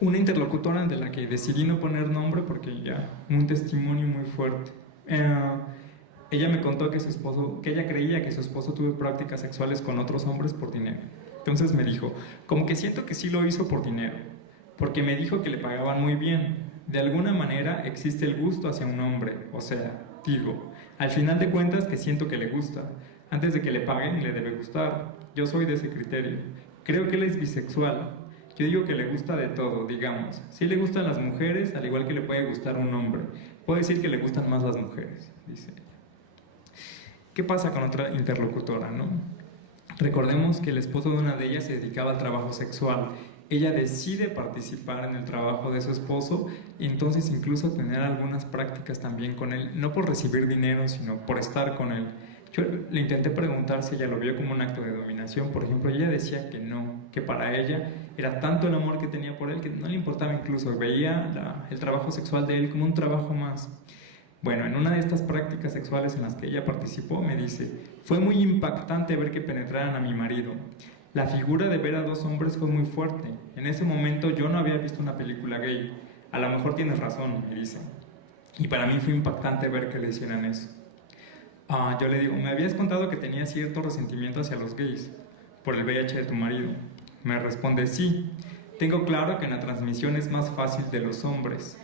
una interlocutora de la que decidí no poner nombre porque ya un testimonio muy fuerte. Ella me contó que ella creía que su esposo tuvo prácticas sexuales con otros hombres por dinero. Entonces me dijo, como que siento que sí lo hizo por dinero, porque me dijo que le pagaban muy bien. De alguna manera existe el gusto hacia un hombre, o sea, digo, al final de cuentas que siento que le gusta. Antes de que le paguen le debe gustar. Yo soy de ese criterio. Creo que él es bisexual. Yo digo que le gusta de todo, digamos. Sí le gustan las mujeres, al igual que le puede gustar un hombre. Puedo decir que le gustan más las mujeres, dice ella. ¿Qué pasa con otra interlocutora, no? Recordemos que el esposo de una de ellas se dedicaba al trabajo sexual. Ella decide participar en el trabajo de su esposo y entonces incluso tener algunas prácticas también con él, no por recibir dinero, sino por estar con él. Yo le intenté preguntar si ella lo vio como un acto de dominación, por ejemplo, ella decía que no, que para ella era tanto el amor que tenía por él que no le importaba incluso, veía el trabajo sexual de él como un trabajo más. Bueno, en una de estas prácticas sexuales en las que ella participó, me dice, fue muy impactante ver que penetraran a mi marido. La figura de ver a dos hombres fue muy fuerte. En ese momento yo no había visto una película gay. A lo mejor tienes razón, me dice. Y para mí fue impactante ver que le hicieran eso. Yo le digo, me habías contado que tenías cierto resentimiento hacia los gays por el VIH de tu marido. Me responde, sí. Tengo claro que en la transmisión es más fácil de los hombres.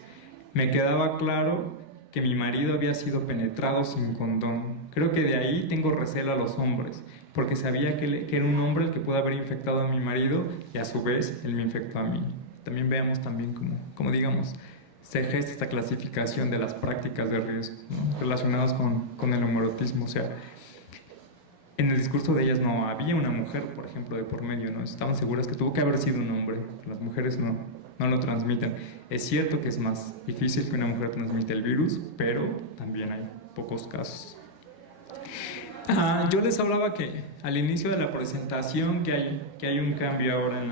Me quedaba claro que mi marido había sido penetrado sin condón. Creo que de ahí tengo recelo a los hombres, porque sabía que era un hombre el que pudo haber infectado a mi marido y a su vez él me infectó a mí. También veamos también como digamos, se gesta esta clasificación de las prácticas de riesgo, ¿no? Relacionadas con el homoerotismo. O sea, en el discurso de ellas no había una mujer, por ejemplo, de por medio, ¿no? Estaban seguras que tuvo que haber sido un hombre. Las mujeres no lo transmiten. Es cierto que es más difícil que una mujer transmita el virus, pero también hay pocos casos. Yo les hablaba que al inicio de la presentación que hay un cambio ahora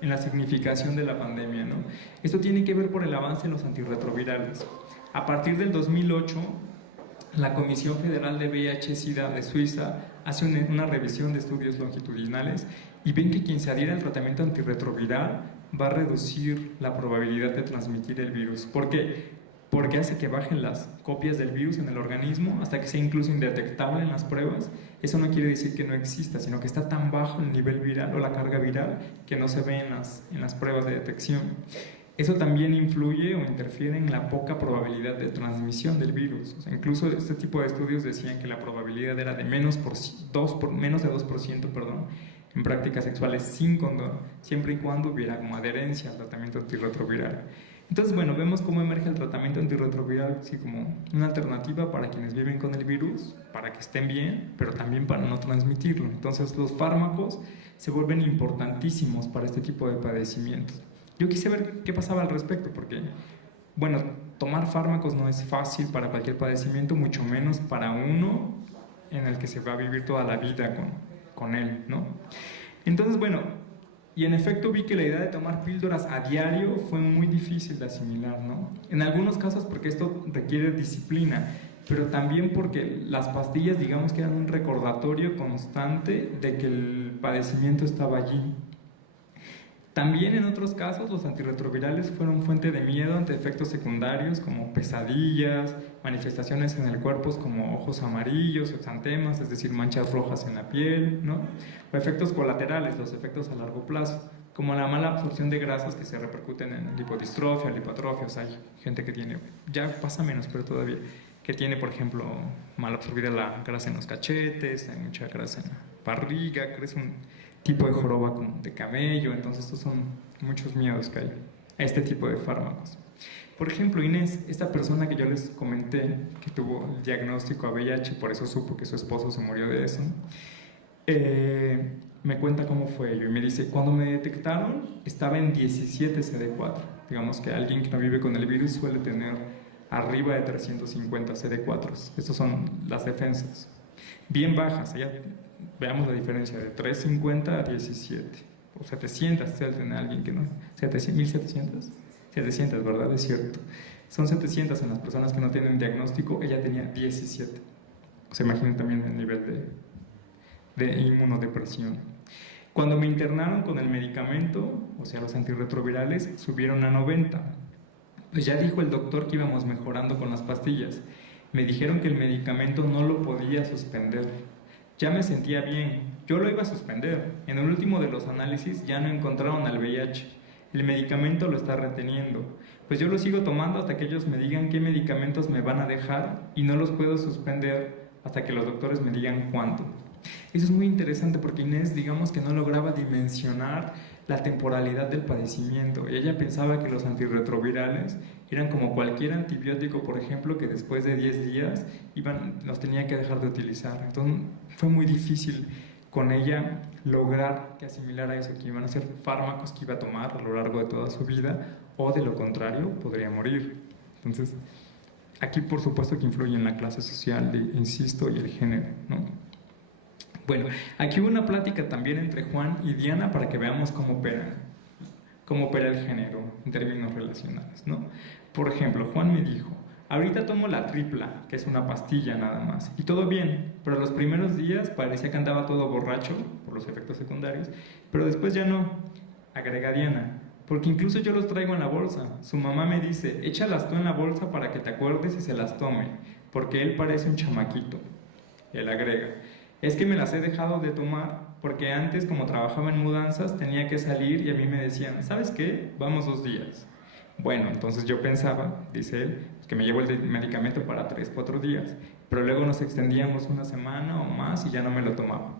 en la significación de la pandemia, ¿no? Esto tiene que ver por el avance en los antirretrovirales. A partir del 2008, la Comisión Federal de VIH-Sida de Suiza hace una revisión de estudios longitudinales y ven que quien se adhiere al tratamiento antirretroviral va a reducir la probabilidad de transmitir el virus. ¿Por qué? Porque hace que bajen las copias del virus en el organismo hasta que sea incluso indetectable en las pruebas. Eso no quiere decir que no exista, sino que está tan bajo el nivel viral o la carga viral que no se ve en las pruebas de detección. Eso también influye o interfiere en la poca probabilidad de transmisión del virus. O sea, incluso este tipo de estudios decían que la probabilidad era de menos de 2%, en prácticas sexuales sin condón, siempre y cuando hubiera como adherencia al tratamiento antirretroviral. Entonces, bueno, vemos cómo emerge el tratamiento antirretroviral así como una alternativa para quienes viven con el virus, para que estén bien, pero también para no transmitirlo. Entonces, los fármacos se vuelven importantísimos para este tipo de padecimientos. Yo quise ver qué pasaba al respecto, porque, bueno, tomar fármacos no es fácil para cualquier padecimiento, mucho menos para uno en el que se va a vivir toda la vida con él, ¿no? Entonces, bueno, y en efecto vi que la idea de tomar píldoras a diario fue muy difícil de asimilar, ¿no? En algunos casos porque esto requiere disciplina, pero también porque las pastillas, digamos que eran un recordatorio constante de que el padecimiento estaba allí. También en otros casos los antirretrovirales fueron fuente de miedo ante efectos secundarios como pesadillas, manifestaciones en el cuerpo como ojos amarillos, exantemas, es decir, manchas rojas en la piel, ¿no? O efectos colaterales, los efectos a largo plazo, como la mala absorción de grasas que se repercuten en lipodistrofia, lipoatrofia. O sea, hay gente que tiene, ya pasa menos, pero todavía, que tiene, por ejemplo, mal absorbida la grasa en los cachetes, hay mucha grasa en la barriga, crece un tipo de joroba como de camello. Entonces estos son muchos miedos que hay a este tipo de fármacos. Por ejemplo, Inés, esta persona que yo les comenté que tuvo el diagnóstico a VIH, por eso supo que su esposo se murió de eso, me cuenta cómo fue ello y me dice, cuando me detectaron estaba en 17 CD4. Digamos que alguien que no vive con el virus suele tener arriba de 350 CD4. Estas son las defensas bien bajas. Veamos la diferencia de 350 a 17 o 700. Si tiene alguien que no, 1700, 700, ¿verdad? Es cierto, son 700 en las personas que no tienen diagnóstico. Ella tenía 17. O sea, imaginen también el nivel de inmunodepresión. Cuando me internaron con el medicamento, o sea, los antirretrovirales, subieron a 90. Pues ya dijo el doctor que íbamos mejorando con las pastillas. Me dijeron que el medicamento no lo podía suspender. Ya me sentía bien, yo lo iba a suspender. En el último de los análisis ya no encontraron al VIH. El medicamento lo está reteniendo. Pues yo lo sigo tomando hasta que ellos me digan qué medicamentos me van a dejar y no los puedo suspender hasta que los doctores me digan cuándo. Eso es muy interesante porque Inés, digamos que no lograba dimensionar la temporalidad del padecimiento. Ella pensaba que los antirretrovirales eran como cualquier antibiótico, por ejemplo, que después de 10 días los tenía que dejar de utilizar. Entonces fue muy difícil con ella lograr que asimilara eso, que iban a ser fármacos que iba a tomar a lo largo de toda su vida, o de lo contrario, podría morir. Entonces, aquí por supuesto que influye en la clase social, insisto, y el género, ¿no? Bueno, aquí hubo una plática también entre Juan y Diana para que veamos cómo opera el género en términos relacionales, ¿no? Por ejemplo, Juan me dijo: ahorita tomo la tripla, que es una pastilla nada más, y todo bien, pero los primeros días parecía que andaba todo borracho por los efectos secundarios, pero después ya no. Agrega Diana: porque incluso yo los traigo en la bolsa. Su mamá me dice: échalas tú en la bolsa para que te acuerdes y se las tome, porque él parece un chamaquito. Él agrega: es que me las he dejado de tomar porque antes, como trabajaba en mudanzas, tenía que salir y a mí me decían: ¿sabes qué? Vamos 2 días. Bueno, entonces yo pensaba, dice él, que me llevo el medicamento para 3, 4 días, pero luego nos extendíamos una semana o más y ya no me lo tomaba.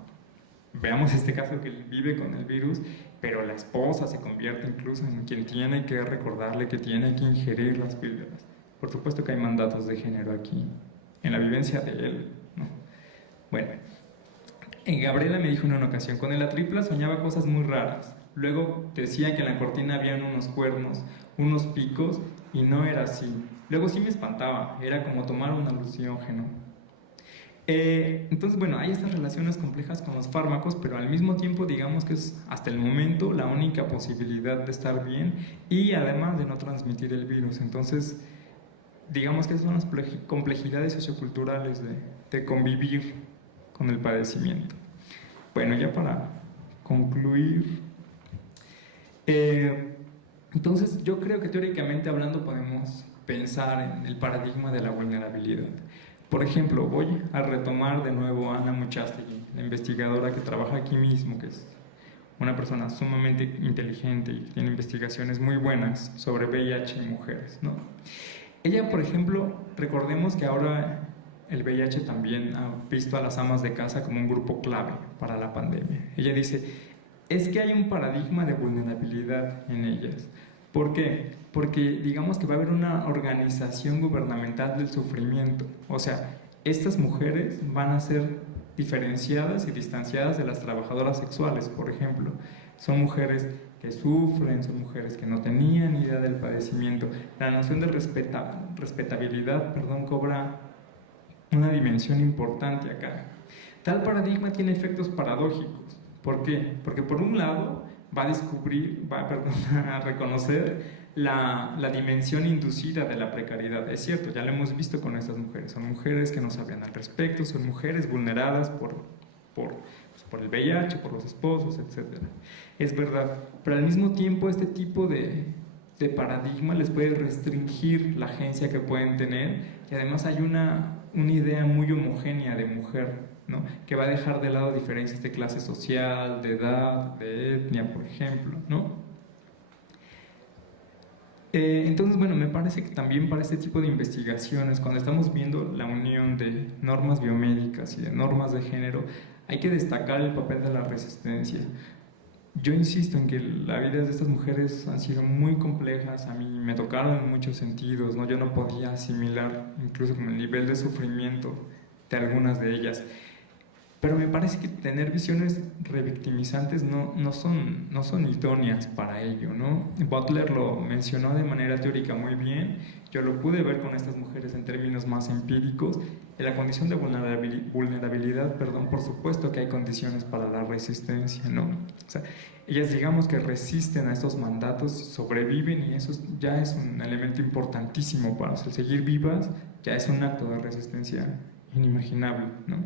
Veamos este caso que él vive con el virus, pero la esposa se convierte incluso en quien tiene que recordarle que tiene que ingerir las píldoras. Por supuesto que hay mandatos de género aquí, en la vivencia de él, ¿no? Bueno, Gabriela me dijo en una ocasión: con la tripla soñaba cosas muy raras. Luego decía que en la cortina habían unos cuernos, unos picos, y no era así. Luego sí me espantaba, era como tomar un alucinógeno. Entonces, bueno, hay estas relaciones complejas con los fármacos, pero al mismo tiempo digamos que es hasta el momento la única posibilidad de estar bien y además de no transmitir el virus. Entonces, digamos que son las complejidades socioculturales de convivir con el padecimiento. Bueno, ya para concluir, entonces yo creo que teóricamente hablando podemos pensar en el paradigma de la vulnerabilidad. Por ejemplo, voy a retomar de nuevo a Ana Muchastegui, la investigadora que trabaja aquí mismo, que es una persona sumamente inteligente y que tiene investigaciones muy buenas sobre VIH y mujeres, ¿no? Ella, por ejemplo, recordemos que ahora el VIH también ha visto a las amas de casa como un grupo clave para la pandemia. Ella dice: es que hay un paradigma de vulnerabilidad en ellas. ¿Por qué? Porque digamos que va a haber una organización gubernamental del sufrimiento. O sea, estas mujeres van a ser diferenciadas y distanciadas de las trabajadoras sexuales, por ejemplo. Son mujeres que sufren, son mujeres que no tenían idea del padecimiento. La noción de respetabilidad, cobra una dimensión importante acá. Tal paradigma tiene efectos paradójicos. ¿Por qué? Porque por un lado va a reconocer la dimensión inducida de la precariedad. Es cierto, ya lo hemos visto con estas mujeres. Son mujeres que no sabían al respecto, son mujeres vulneradas por el VIH, por los esposos, etc. Es verdad, pero al mismo tiempo este tipo de paradigma les puede restringir la agencia que pueden tener, y además hay una idea muy homogénea de mujer, ¿no? Que va a dejar de lado diferencias de clase social, de edad, de etnia, por ejemplo, ¿no? Entonces, bueno, me parece que también para este tipo de investigaciones, cuando estamos viendo la unión de normas biomédicas y de normas de género, hay que destacar el papel de la resistencia. Yo insisto en que las vidas de estas mujeres han sido muy complejas, a mí me tocaron en muchos sentidos, ¿no? Yo no podía asimilar incluso con el nivel de sufrimiento de algunas de ellas. Pero me parece que tener visiones revictimizantes no son idóneas para ello, ¿no? Butler lo mencionó de manera teórica muy bien, yo lo pude ver con estas mujeres en términos más empíricos. En la condición de vulnerabilidad, por supuesto que hay condiciones para la resistencia, ¿no? O sea, ellas digamos que resisten a estos mandatos, sobreviven, y eso ya es un elemento importantísimo para seguir vivas, ya es un acto de resistencia inimaginable, ¿no?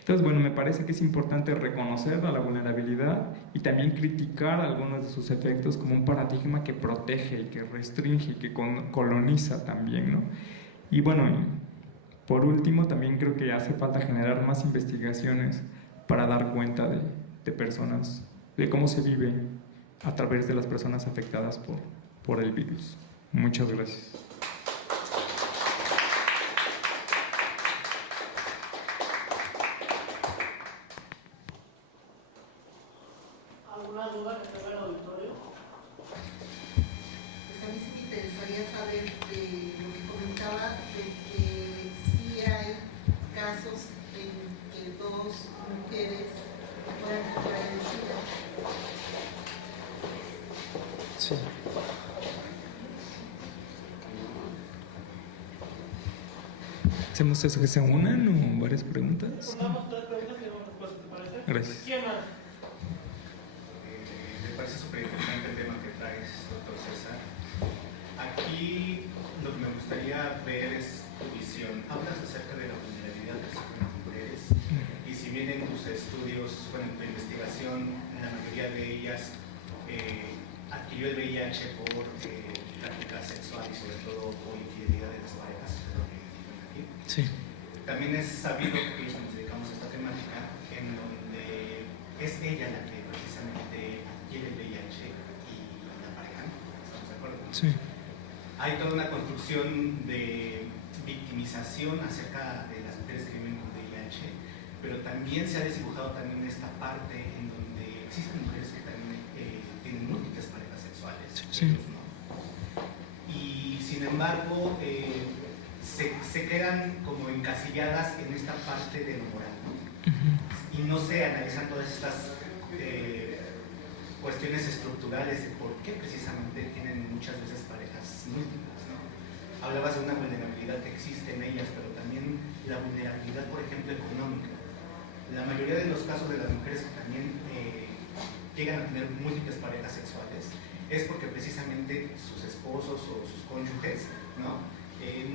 Entonces, bueno, me parece que es importante reconocer a la vulnerabilidad y también criticar algunos de sus efectos como un paradigma que protege y que restringe y que coloniza también, ¿no? Y bueno, por último, también creo que hace falta generar más investigaciones para dar cuenta de personas, de cómo se vive a través de las personas afectadas por el virus. Muchas gracias. ¿Alguna duda que tenga el auditorio? Pues a mí sí me interesaría saber de lo que comentaba, de que sí hay casos en que 2 mujeres puedan contraer el SIDA. Sí. ¿Hacemos eso que se unan o varias preguntas? Formamos 3 preguntas y luego respuestas, ¿te parece? Gracias. ¿Quién más? Me parece súper interesante el tema que traes, doctor César. Aquí lo que me gustaría ver es tu visión. Hablas acerca de la vulnerabilidad de las mujeres y si bien en tus estudios, bueno, en tu investigación, la mayoría de ellas adquirió el VIH por prácticas sexuales y sobre todo por infidelidad de las parejas, es lo que dijeron aquí. Sí. También es sabido que los que nos dedicamos a esta temática, en donde es ella la que precisamente adquiere el VIH y la pareja, ¿estamos de acuerdo? Sí. Hay toda una construcción de victimización acerca de las mujeres que viven con VIH, pero también se ha desdibujado también esta parte en donde existen mujeres que también tienen múltiples parejas sexuales, Sí. ellos no. Y sin embargo, se quedan como encasilladas en esta parte de lo moral, ¿no? Y no se analizan todas estas cuestiones estructurales de por qué precisamente tienen muchas veces parejas múltiples, ¿no? Hablabas de una vulnerabilidad que existe en ellas, pero también la vulnerabilidad, por ejemplo, económica. La mayoría de los casos de las mujeres que también llegan a tener múltiples parejas sexuales es porque precisamente sus esposos o sus cónyuges, ¿no?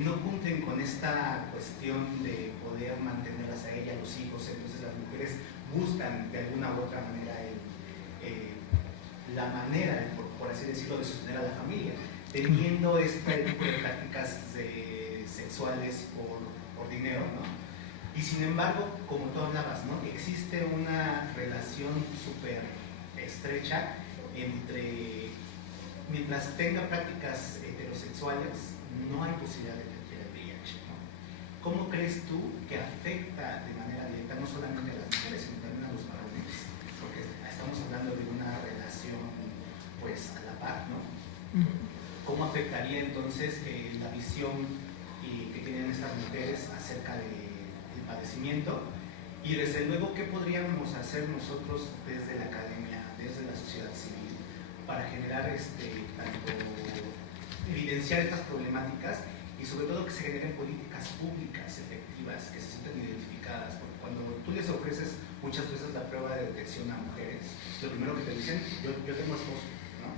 No cumplen con esta cuestión de poder mantenerlas a ella, a los hijos. Entonces las mujeres buscan de alguna u otra manera la manera, por así decirlo, de sostener a la familia, teniendo este tipo de prácticas sexuales por dinero, ¿no? Y sin embargo, como tú hablabas, ¿no? Existe una relación súper estrecha entre, mientras tenga prácticas heterosexuales, no hay posibilidad de que adquiera el VIH, ¿no? ¿Cómo crees tú que afecta de manera directa no solamente a las mujeres, sino también a los varones? Porque estamos hablando de una relación, pues, a la par, ¿no? ¿Cómo afectaría entonces la visión que tienen estas mujeres acerca del padecimiento? Y desde luego, ¿qué podríamos hacer nosotros desde la academia, desde la sociedad civil, para generar tanto evidenciar estas problemáticas y sobre todo que se generen políticas públicas efectivas, que se sientan identificadas? Porque cuando tú les ofreces muchas veces la prueba de detección a mujeres, lo primero que te dicen, yo tengo esposo, ¿no?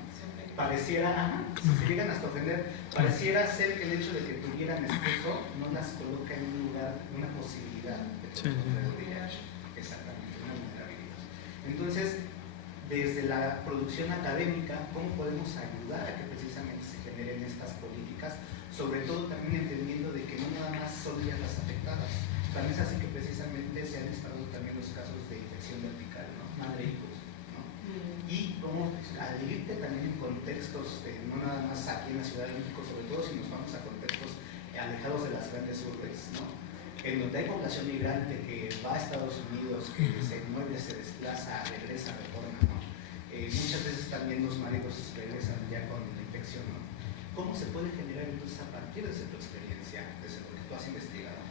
Pareciera, se llegan hasta ofender, pareciera ser que el hecho de que tuvieran esposo no las coloca en un lugar, una posibilidad de contraer el VIH. Exactamente, una vulnerabilidad. Entonces, desde la producción académica, ¿cómo podemos ayudar a que precisamente se generen estas políticas? Sobre todo también entendiendo de que no nada más son ellas las afectadas. También es así que precisamente se han disparado también los casos de infección vertical, ¿no? Madre-hijos, ¿no? Y cómo al irte también en contextos, no nada más aquí en la Ciudad de México, sobre todo si nos vamos a contextos alejados de las grandes urbes, ¿no? En donde hay población migrante que va a Estados Unidos, que se mueve, se desplaza, regresa, retorna, ¿no? Muchas veces también los maridos regresan ya con la infección, ¿no? ¿Cómo se puede generar entonces a partir de tu experiencia, desde lo que tú has investigado,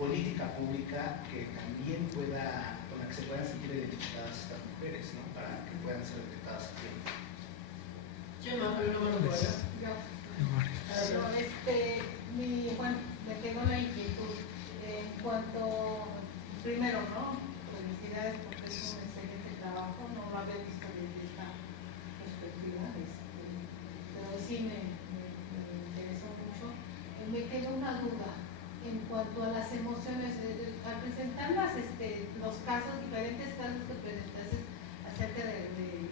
política pública que también pueda, con la que se puedan sentir identificadas estas mujeres, ¿no? Para que puedan ser detectadas a tiempo? ¿Quién más? Hay una mano por allá. Yo. Bueno, me tengo la inquietud en cuanto, primero, ¿no? Felicidades porque es un excelente trabajo, no lo había visto desde esta perspectiva, pero sí me interesó mucho. Me quedó una duda en cuanto a las emociones, al presentar los casos, diferentes casos que presentaste acerca de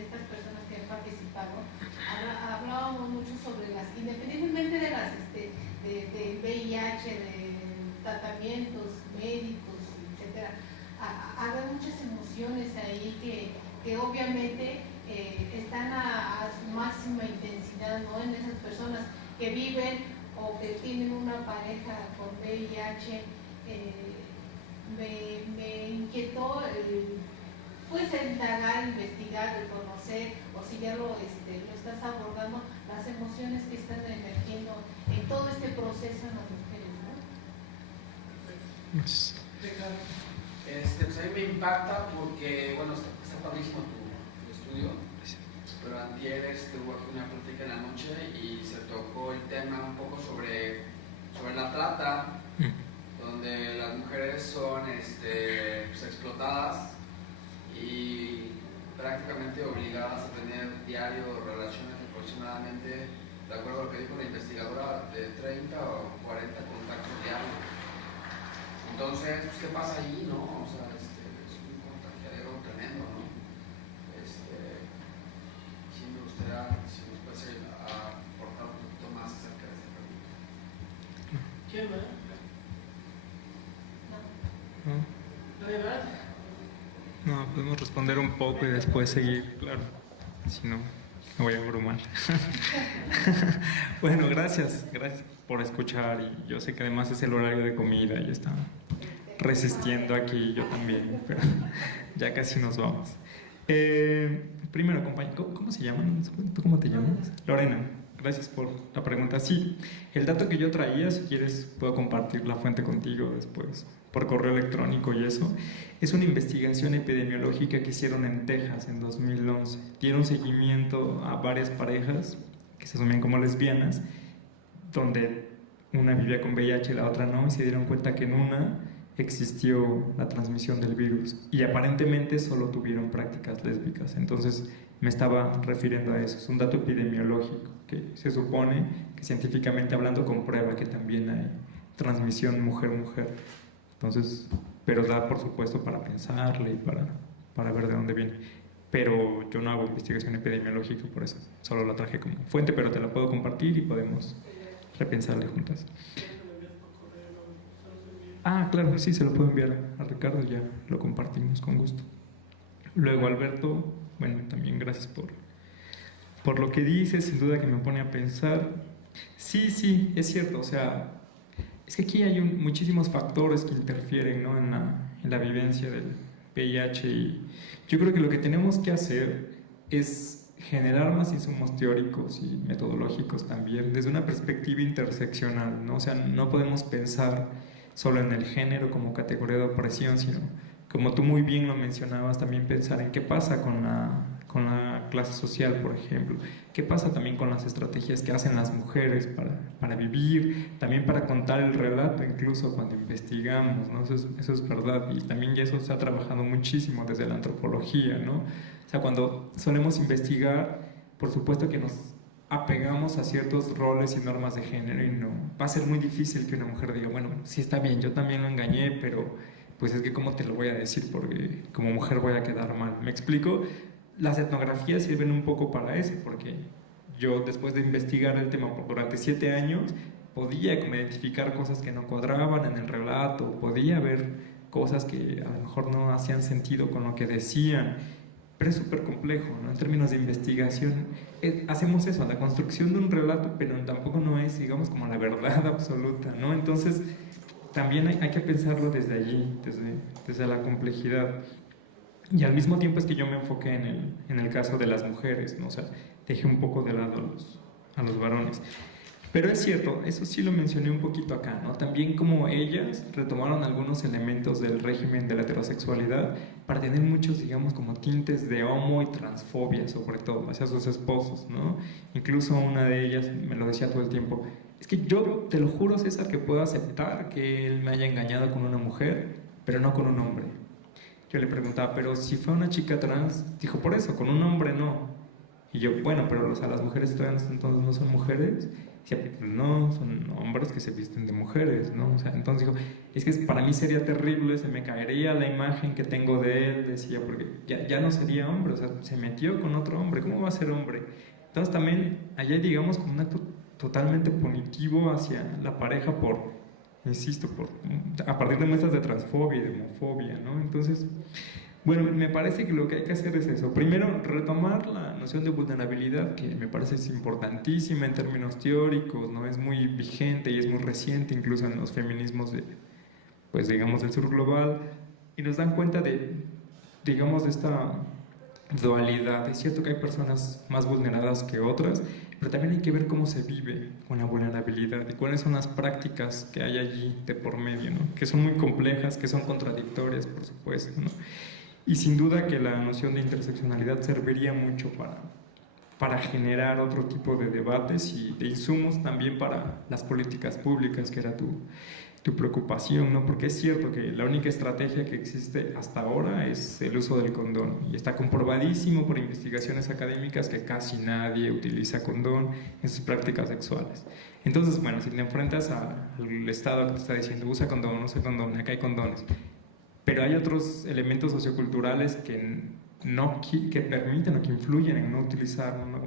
estas personas que han participado, hablábamos mucho sobre las, independientemente de las del VIH, de tratamientos médicos, etcétera, hay muchas emociones ahí que obviamente están a su máxima intensidad, ¿no? En esas personas que viven o que tienen una pareja con VIH. Me inquietó pues indagar, investigar, conocer, o si ya lo estás abordando, las emociones que están emergiendo en todo este proceso en las mujeres, ¿no? Pues a mí me impacta porque, bueno, está padrísimo tu estudio, pero antier hubo aquí una plática en la noche y se tocó el tema un poco sobre la trata, donde las mujeres son pues, explotadas y prácticamente obligadas a tener diario relaciones aproximadamente, de acuerdo a lo que dijo la investigadora, de 30 o 40 contactos diarios. Entonces, pues, ¿qué pasa ahí, no? O sea, es un contagiadero tremendo, ¿no? Sí me gustaría, si nos puede aportar un poquito más acerca de esta pregunta. ¿Quién va? ¿No? ¿Nadie más? No, podemos responder un poco y después seguir, claro. Si no, me voy a abrumar. Bueno, gracias por escuchar. Y yo sé que además es el horario de comida y está resistiendo aquí, yo también, pero ya casi nos vamos. Primero, compañero, ¿cómo se llaman? ¿Tú cómo te llamas? Lorena, gracias por la pregunta. Sí, el dato que yo traía, si quieres, puedo compartir la fuente contigo después, por correo electrónico y eso. Es una investigación epidemiológica que hicieron en Texas en 2011. Dieron seguimiento a varias parejas que se asumían como lesbianas, donde una vivía con VIH y la otra no, y se dieron cuenta que en una existió la transmisión del virus y aparentemente solo tuvieron prácticas lésbicas. Entonces me estaba refiriendo a eso. Es un dato epidemiológico que se supone que científicamente hablando comprueba que también hay transmisión mujer-mujer. Entonces, pero da por supuesto para pensarle y para ver de dónde viene. Pero yo no hago investigación epidemiológica, por eso solo la traje como fuente, pero te la puedo compartir y podemos repensarle juntas. Ah, claro, sí, se lo puedo enviar a Ricardo, ya lo compartimos con gusto. Luego, Alberto, bueno, también gracias por lo que dices, sin duda que me pone a pensar. Sí, es cierto, o sea, es que aquí hay muchísimos factores que interfieren, ¿no? en la vivencia del VIH, y yo creo que lo que tenemos que hacer es generar más insumos teóricos y metodológicos también, desde una perspectiva interseccional, ¿no? O sea, no podemos pensar solo en el género como categoría de opresión, sino, como tú muy bien lo mencionabas, también pensar en qué pasa con la clase social, por ejemplo, qué pasa también con las estrategias que hacen las mujeres para vivir, también para contar el relato, incluso cuando investigamos, ¿no? Eso es verdad, y también eso se ha trabajado muchísimo desde la antropología, ¿no? O sea, cuando solemos investigar, por supuesto que nos apegamos a ciertos roles y normas de género, y no va a ser muy difícil que una mujer diga, bueno, sí está bien, yo también lo engañé, pero pues es que cómo te lo voy a decir, porque como mujer voy a quedar mal. ¿Me explico? Las etnografías sirven un poco para eso, porque yo después de investigar el tema durante 7 años podía como identificar cosas que no cuadraban en el relato, podía ver cosas que a lo mejor no hacían sentido con lo que decían. Pero es súper complejo, ¿no? En términos de investigación, hacemos eso, la construcción de un relato, pero tampoco no es, digamos, como la verdad absoluta, ¿no? Entonces, también hay que pensarlo desde allí, desde la complejidad. Y al mismo tiempo es que yo me enfoqué en el caso de las mujeres, ¿no? O sea, dejé un poco de lado a los varones. Pero es cierto, eso sí lo mencioné un poquito acá, ¿no? También como ellas retomaron algunos elementos del régimen de la heterosexualidad para tener muchos, digamos, como tintes de homo y transfobia, sobre todo, hacia sus esposos, ¿no? Incluso una de ellas me lo decía todo el tiempo, es que yo, te lo juro, César, que puedo aceptar que él me haya engañado con una mujer, pero no con un hombre. Yo le preguntaba, pero si fue una chica trans, dijo, por eso, con un hombre no. Y yo, bueno, pero o sea, las mujeres trans entonces no son mujeres. Decía, no, son hombres que se visten de mujeres, ¿no? O sea, entonces dijo, es que para mí sería terrible, se me caería la imagen que tengo de él, decía, porque ya no sería hombre, o sea, se metió con otro hombre, ¿cómo va a ser hombre? Entonces también allá hay, digamos, como un acto totalmente punitivo hacia la pareja insisto, a partir de muestras de transfobia y de homofobia, ¿no? Entonces, bueno, me parece que lo que hay que hacer es eso. Primero, retomar la noción de vulnerabilidad, que me parece es importantísima en términos teóricos, ¿no? Es muy vigente y es muy reciente, incluso en los feminismos pues digamos, del sur global, y nos dan cuenta de, digamos, de esta dualidad. Es cierto que hay personas más vulneradas que otras, pero también hay que ver cómo se vive con la vulnerabilidad y cuáles son las prácticas que hay allí de por medio, ¿no? Que son muy complejas, que son contradictorias, por supuesto, ¿no? Y sin duda que la noción de interseccionalidad serviría mucho para generar otro tipo de debates y de insumos también para las políticas públicas, que era tu preocupación, ¿no? Porque es cierto que la única estrategia que existe hasta ahora es el uso del condón y está comprobadísimo por investigaciones académicas que casi nadie utiliza condón en sus prácticas sexuales. Entonces, bueno, si te enfrentas al Estado que te está diciendo usa condón, acá hay condones, pero hay otros elementos socioculturales que permiten o que influyen en no utilizarlo, ¿no?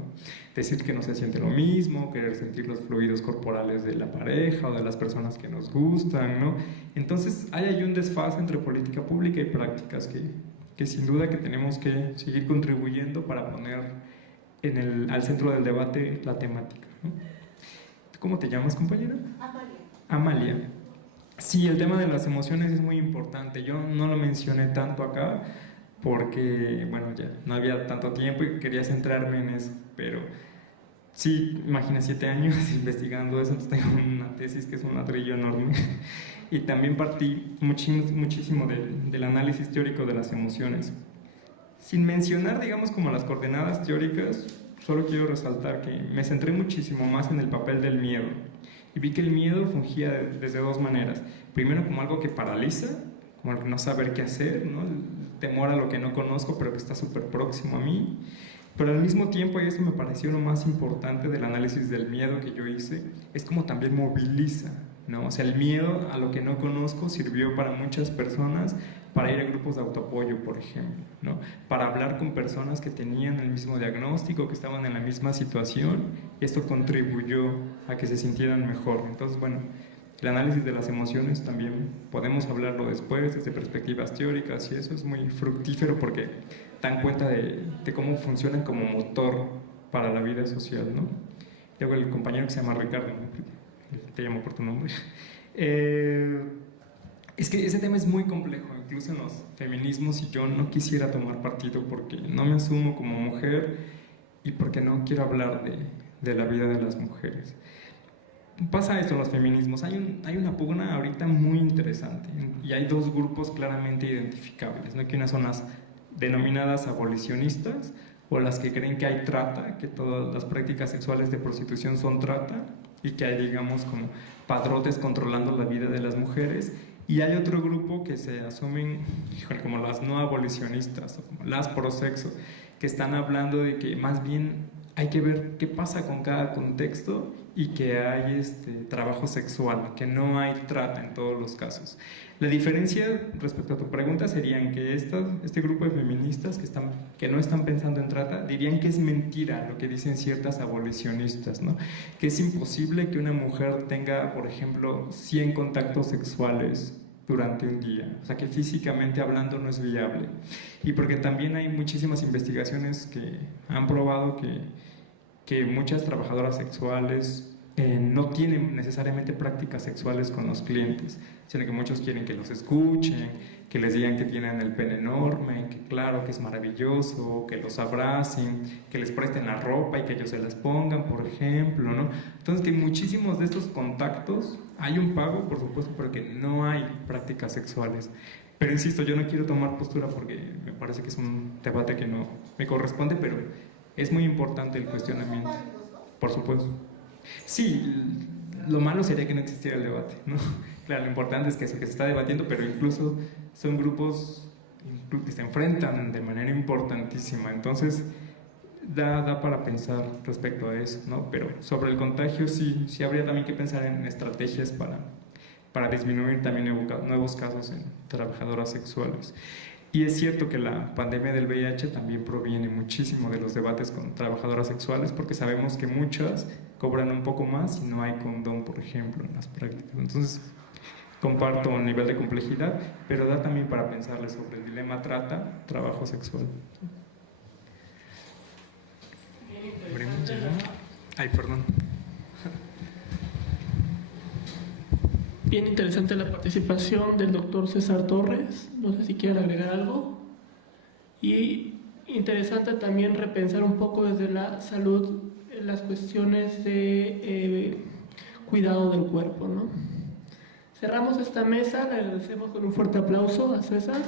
Decir que no se siente lo mismo, querer sentir los fluidos corporales de la pareja o de las personas que nos gustan, ¿no? Entonces hay un desfase entre política pública y prácticas que sin duda que tenemos que seguir contribuyendo para poner al centro del debate la temática, ¿no? ¿Cómo te llamas, compañera? Amalia. Sí, el tema de las emociones es muy importante. Yo no lo mencioné tanto acá porque, bueno, ya no había tanto tiempo y quería centrarme en eso, pero sí, imagina 7 años investigando eso, entonces tengo una tesis que es un ladrillo enorme y también partí muchísimo del análisis teórico de las emociones. Sin mencionar, digamos, como las coordenadas teóricas, solo quiero resaltar que me centré muchísimo más en el papel del miedo y vi que el miedo fungía desde 2 maneras. Primero, como algo que paraliza, como el no saber qué hacer, ¿no? El temor a lo que no conozco pero que está súper próximo a mí, pero al mismo tiempo, y eso me pareció lo más importante del análisis del miedo que yo hice, es como también moviliza, ¿no? O sea, el miedo a lo que no conozco sirvió para muchas personas para ir a grupos de autoapoyo, por ejemplo, ¿no? Para hablar con personas que tenían el mismo diagnóstico, que estaban en la misma situación, y esto contribuyó a que se sintieran mejor. Entonces, bueno, el análisis de las emociones también podemos hablarlo después desde perspectivas teóricas y eso es muy fructífero porque dan cuenta de cómo funcionan como motor para la vida social, ¿no? Luego el compañero que se llama Ricardo, ¿no? Te llamo por tu nombre. Es que ese tema es muy complejo, incluso en los feminismos, y yo no quisiera tomar partido porque no me asumo como mujer y porque no quiero hablar de la vida de las mujeres. Pasa esto en los feminismos, hay una pugna ahorita muy interesante y hay 2 grupos claramente identificables, ¿no? Que unas son las denominadas abolicionistas o las que creen que hay trata, que todas las prácticas sexuales de prostitución son trata y que hay, digamos, como padrotes controlando la vida de las mujeres, y hay otro grupo que se asumen como las no abolicionistas o como las prosexo, que están hablando de que más bien hay que ver qué pasa con cada contexto y que hay trabajo sexual, que no hay trata en todos los casos. La diferencia respecto a tu pregunta sería en que este grupo de feministas que no están pensando en trata dirían que es mentira lo que dicen ciertas abolicionistas, ¿no? Que es imposible que una mujer tenga, por ejemplo, 100 contactos sexuales durante un día, o sea que físicamente hablando no es viable, y porque también hay muchísimas investigaciones que han probado que muchas trabajadoras sexuales no tienen necesariamente prácticas sexuales con los clientes, sino que muchos quieren que los escuchen, que les digan que tienen el pene enorme, que claro, que es maravilloso, que los abracen, que les presten la ropa y que ellos se las pongan, por ejemplo, ¿no? Entonces, que en muchísimos de estos contactos hay un pago, por supuesto, pero que no hay prácticas sexuales. Pero insisto, yo no quiero tomar postura porque me parece que es un debate que no me corresponde, pero es muy importante el cuestionamiento, por supuesto. Sí, lo malo sería que no existiera el debate, ¿no? Claro, lo importante es que se está debatiendo, pero incluso son grupos que se enfrentan de manera importantísima, entonces da para pensar respecto a eso, ¿no? Pero sobre el contagio sí habría también que pensar en estrategias para disminuir también nuevos casos en trabajadoras sexuales. Y es cierto que la pandemia del VIH también proviene muchísimo de los debates con trabajadoras sexuales, porque sabemos que muchas cobran un poco más y no hay condón, por ejemplo, en las prácticas. Entonces, comparto un nivel de complejidad, pero da también para pensarle sobre el dilema trata, trabajo sexual. Ay, perdón. Bien interesante la participación del doctor César Torres. No sé si quieren agregar algo. Y interesante también repensar un poco desde la salud las cuestiones de cuidado del cuerpo, ¿no? Cerramos esta mesa, le agradecemos con un fuerte aplauso a César.